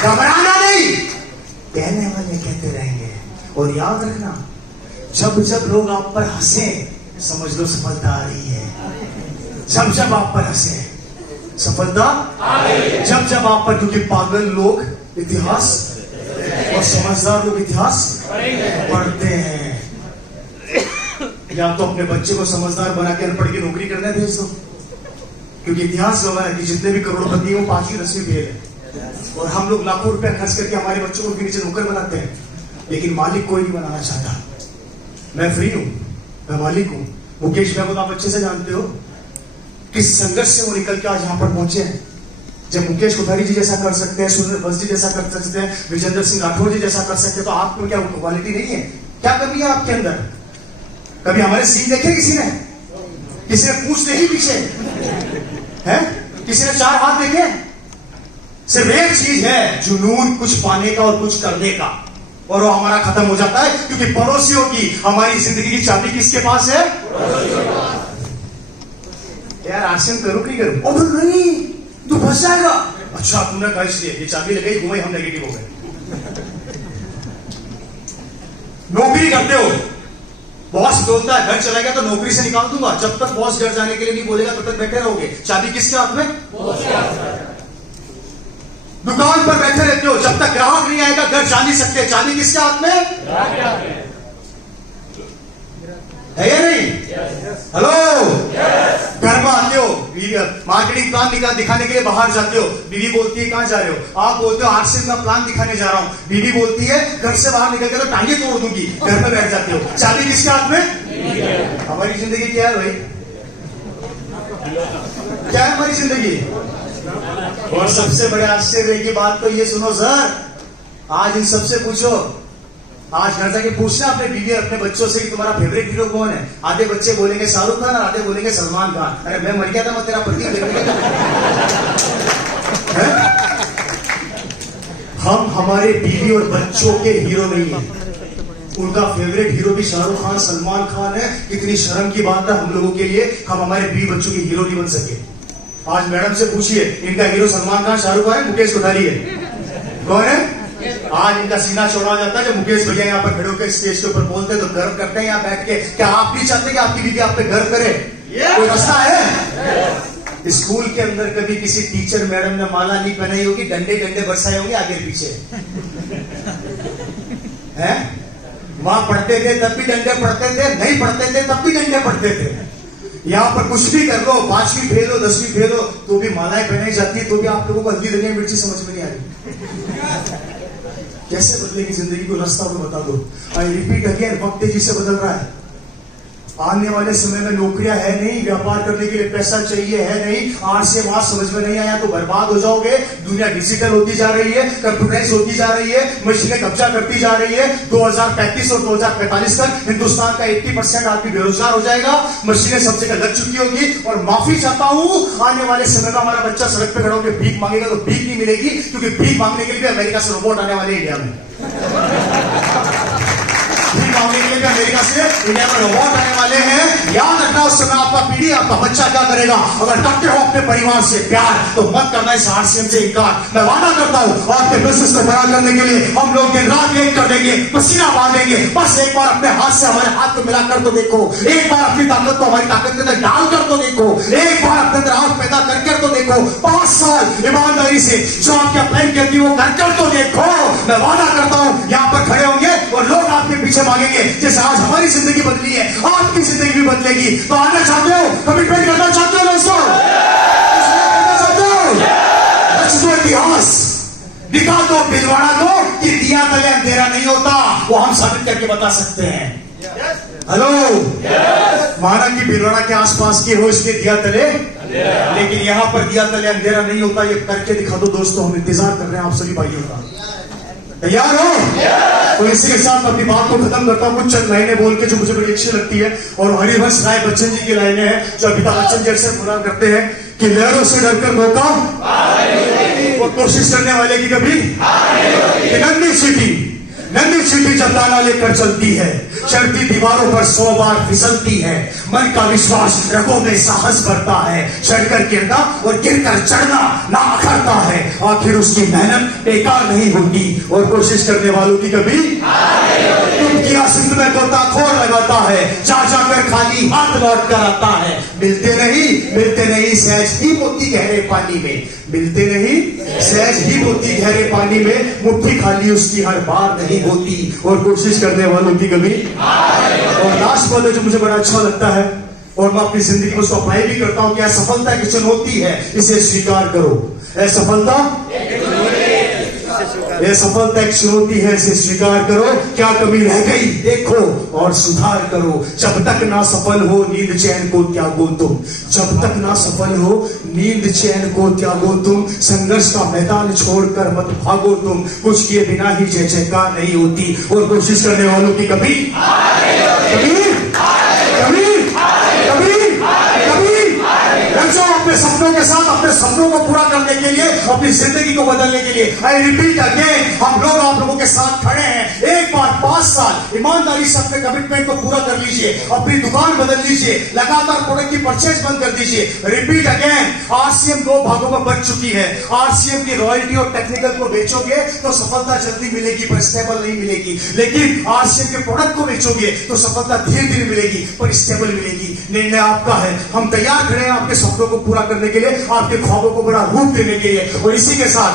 घबराना नहीं, कहने वाले कहते रहेंगे। और याद रखना, जब जब लोग आप पर हंसे, समझ लो सफलता आ रही है। जब जब आप पर हंसे, सफलता आ रही है। जब जब आप पर, क्योंकि पागल लोग इतिहास और समझदार लोग इतिहास पढ़ते हैं। या तो अपने बच्चे को समझदार बना के अनपढ़ की नौकरी करने भेज दो, क्योंकि इतिहास गवाह है कि जितने भी करोड़पति हैं 5वीं 10वीं फेल है। और हम लोग लाखों रुपए खर्च करके हमारे बच्चों को नीचे नौकर बनाते हैं, लेकिन मालिक कोई नहीं बनाना चाहता। मैं फ्री हूं, मैं मालिक हूं। मुकेश भाई को आप अच्छे से जानते हो किस संघर्ष से वो निकल के आज यहां पर पहुंचे हैं। जब मुकेश कोठारी जी जैसा कर सकते हैं, सुनील बस जी जैसा कर सकते हैं, विजेंद्र सिंह राठौर जी जैसा कर सकते हैं, तो आपको क्या क्वालिटी नहीं है? क्या कमी है आपके अंदर? कभी हमारे सीन देखे किसी ने? किसी ने पूछ देखी पीछे है? किसी ने 4 हाथ देखे? सिर्फ एक चीज है, जुनून, कुछ पाने का और कुछ करने का, और वो हमारा खत्म हो जाता है। क्योंकि पड़ोसियों की हमारी जिंदगी की चाबी किसके पास है? यार आसन करूं कि नहीं करूं? ओ नहीं, तू फंस जाएगा। अच्छा, तूने कहा इसलिए ये चाबी लगाई, घुमाई, हम नेगेटिव हो गए। नौकरी करते हो, बॉस बोलता है घर चला गया तो नौकरी से निकाल दूंगा। जब तक बॉस घर जाने के लिए नहीं बोलेगा तब तक बैठे रहोगे। चाबी किसके हाथ में? बॉस के हाथ में। दुकान पर बैठे रहते हो, जब तक ग्राहक नहीं आएगा घर जा नहीं सकते। चाबी किसके हाथ में? है या नहीं? हेलो, घर में आते हो, मार्केटिंग प्लान दिखाने के लिए बाहर जाते हो, बीवी बोलती है कहां जा रहे हो? आप बोलते हो आरसीएम का प्लान दिखाने जा रहा हूं। बीवी बोलती है घर से बाहर निकल के तो टांगे तोड़ दूंगी। घर में बैठ जाते हो। चाबी किसके हाथ में? हमारी जिंदगी क्या है भाई? क्या है हमारी जिंदगी? और सबसे बड़े आश्चर्य की बात तो ये सुनो सर, आज इन सबसे पूछो, आज घर जाके पूछना अपने बीवी और अपने बच्चों से कि तुम्हारा फेवरेट हीरो कौन है? आधे बच्चे बोलेंगे शाहरुख खान और आधे बोलेंगे सलमान खान। अरे मैं मर गया था, मैं तेरा पति। हम हमारे बीवी और बच्चों के हीरो नहीं है, उनका फेवरेट हीरो भी शाहरुख खान, सलमान खान है। कितनी शर्म की बात है हम लोगों के लिए, हम हमारे बीवी बच्चों के हीरो नहीं बन सके। आज मैडम से पूछिए, इनका हीरो सलमान खान, शाहरुख खान है, मुकेश कोठारी है? कौन है? आज इनका सीना चौड़ा हो जाता है जब मुकेश भैया यहाँ पर खड़े होकर स्टेज के ऊपर बोलते हैं तो गर्व करते हैं यहाँ बैठ के। क्या आप नहीं चाहते कि आपकी बीवी आप पे गर्व करे? कोई रास्ता है? स्कूल के अंदर कभी किसी टीचर मैडम ने माला नहीं पहनाई होगी, डंडे डंडे बरसाए होंगे आगे पीछे है? वहां पढ़ते थे तब भी डंडे पढ़ते थे, नहीं पढ़ते थे तब भी डंडे पढ़ते थे। यहाँ पर कुछ भी कर लो, 5वीं फेल हो, 10वीं फेल हो, तो भी मालाएं पहनाई जाती है, तो भी आप लोगों को हल्दी धनिया मिर्ची समझ में नहीं आ रही। कैसे बदलेगी जिंदगी को? रास्ता को बता दो। आई रिपीट अगेन, वक्त तेजी से बदल रहा है। आने वाले समय में नौकरियां है नहीं, व्यापार करने के लिए पैसा चाहिए है नहीं। आज से वहां समझ में नहीं आया तो बर्बाद हो जाओगे। दुनिया डिजिटल होती जा रही है, कंप्यूटराइज होती जा रही है, मशीनें कब्जा करती जा रही है। 2035 और 2045 तक हिंदुस्तान का 80% आदमी बेरोजगार हो जाएगा। मशीनें सब जगह लग चुकी होगी। और माफी चाहता हूं, आने वाले समय में हमारा बच्चा सड़क पे खड़ा होकर भीख मांगेगा तो भीख नहीं मिलेगी, क्योंकि भीख मांगने के लिए अमेरिका से रोबोट आने वाले इंडिया में। मांगने के लिए अमेरिका से इंडिया में रोबोट आने वाले हैं। याद रखना, उस समय आपका पीढ़ी, आपका बच्चा क्या करेगा? अगर करते हो अपने परिवार से प्यार तो मत करना इस आरसीएम से इनकार। मैं वादा करता हूं आपके बिजनेस को बड़ा करने के लिए हम लोग दिन रात एक कर देंगे, पसीना बांधेंगे। बस एक बार अपने हाथ से हमारे हाथ को मिलाकर तो देखो, एक बार अपनी ताकत को हमारी ताकत के अंदर डालकर तो देखो, एक बार अपने अंदर आग पैदा करके तो देखो। 5 साल ईमानदारी से जो आपके प्लान करती है वो करकर तो देखो। मैं वादा करता हूं यहाँ पर खड़े होंगे और लोग आपके पीछे मांगेंगे। जैसे आज हमारी जिंदगी बदली है, आपकी जिंदगी भी बदलेगी। तो आना चाहते हो? कमिटमेंट करना चाहते हो दोस्तों? दिखा दो, दिलवाड़ा दो कि दिया तले अंधेरा नहीं होता, वो हम साबित करके बता सकते हैं। हेलो, माना कि भिलवाड़ा के आसपास के हो, इसलिए दिया तले, लेकिन यहां पर दिया तले अंधेरा नहीं होता, ये करके दिखा दो दोस्तों। हम इंतजार कर रहे हैं आप सभी भाइयों का। तैयार हो? तो इसी के साथ अपनी बात को खत्म करता हूं कुछ चंद लाइनें बोल के जो मुझे बड़ी अच्छी लगती है, और हरिवंश राय बच्चन जी की लाइनें हैं जो अमिताभ बच्चन जी अक्सर बोला करते हैं कि लहरों से डरकर मौका और कोशिश करने वाले की कभी नन्ही सीटी जब ताला लेकर चलती है, चढ़ती दीवारों पर 100 बार फिसलती है, मन का विश्वास रगों में साहस भरता है, चढ़कर गिरना और गिरकर चढ़ना ना अखरता है, आखिर उसकी मेहनत बेकार नहीं होती और कोशिश करने वालों की कभी किया सिंध में गोताखोर लगाता है, जा जाकर खाली हाथ लौट कर आता है, मिलते नहीं सहज ही मोती गहरे पानी में, मिलते नहीं सहज ही मोती गहरे पानी में, मुट्ठी खाली उसकी हर बार नहीं होती और कोशिश करने वालों की कभी। और लास्ट वाले जो मुझे बड़ा अच्छा लगता है और मैं अपनी जिंदगी में उसको अप्लाई भी करता हूं कि असफलता एक चुनौती है, इसे स्वीकार करो। असफलता यह सफलता एक चुनौती है, इसे स्वीकार करो। क्या कमी रह गई देखो और सुधार करो, जब तक ना सफल हो नींद चैन को त्यागो तुम, जब तक ना सफल हो नींद चैन को त्यागो तुम, संघर्ष का मैदान छोड़कर मत भागो तुम, कुछ किए बिना ही जय जयकार नहीं होती और कोशिश करने वालों की कभी अपने सपनों के साथ, अपने सपनों को पूरा करने के लिए, अपनी जिंदगी को बदलने के लिए। आई रिपीट अगेन, हम लोग आप लोगों के साथ खड़े हैं। एक बार 5 साल ईमानदारी से अपने कमिटमेंट को पूरा कर लीजिए, अपनी दुकान बदल लीजिए, लगातार प्रोडक्ट की परचेज बंद कर दीजिए। रिपीट अगेन, आरसीएम 2 भागों में बच चुकी है। आरसीएम की रॉयल्टी और टेक्निकल को बेचोगे तो सफलता जल्दी मिलेगी पर स्टेबल नहीं मिलेगी, लेकिन आरसीएम के प्रोडक्ट को बेचोगे तो सफलता धीरे धीरे मिलेगी पर स्टेबल मिलेगी। निर्णय आपका है, हम तैयार खड़े हैं आपके सपनों को पूरा करने के लिए, आपके ख्वाबों को बड़ा रूप देने के लिए। और इसी के साथ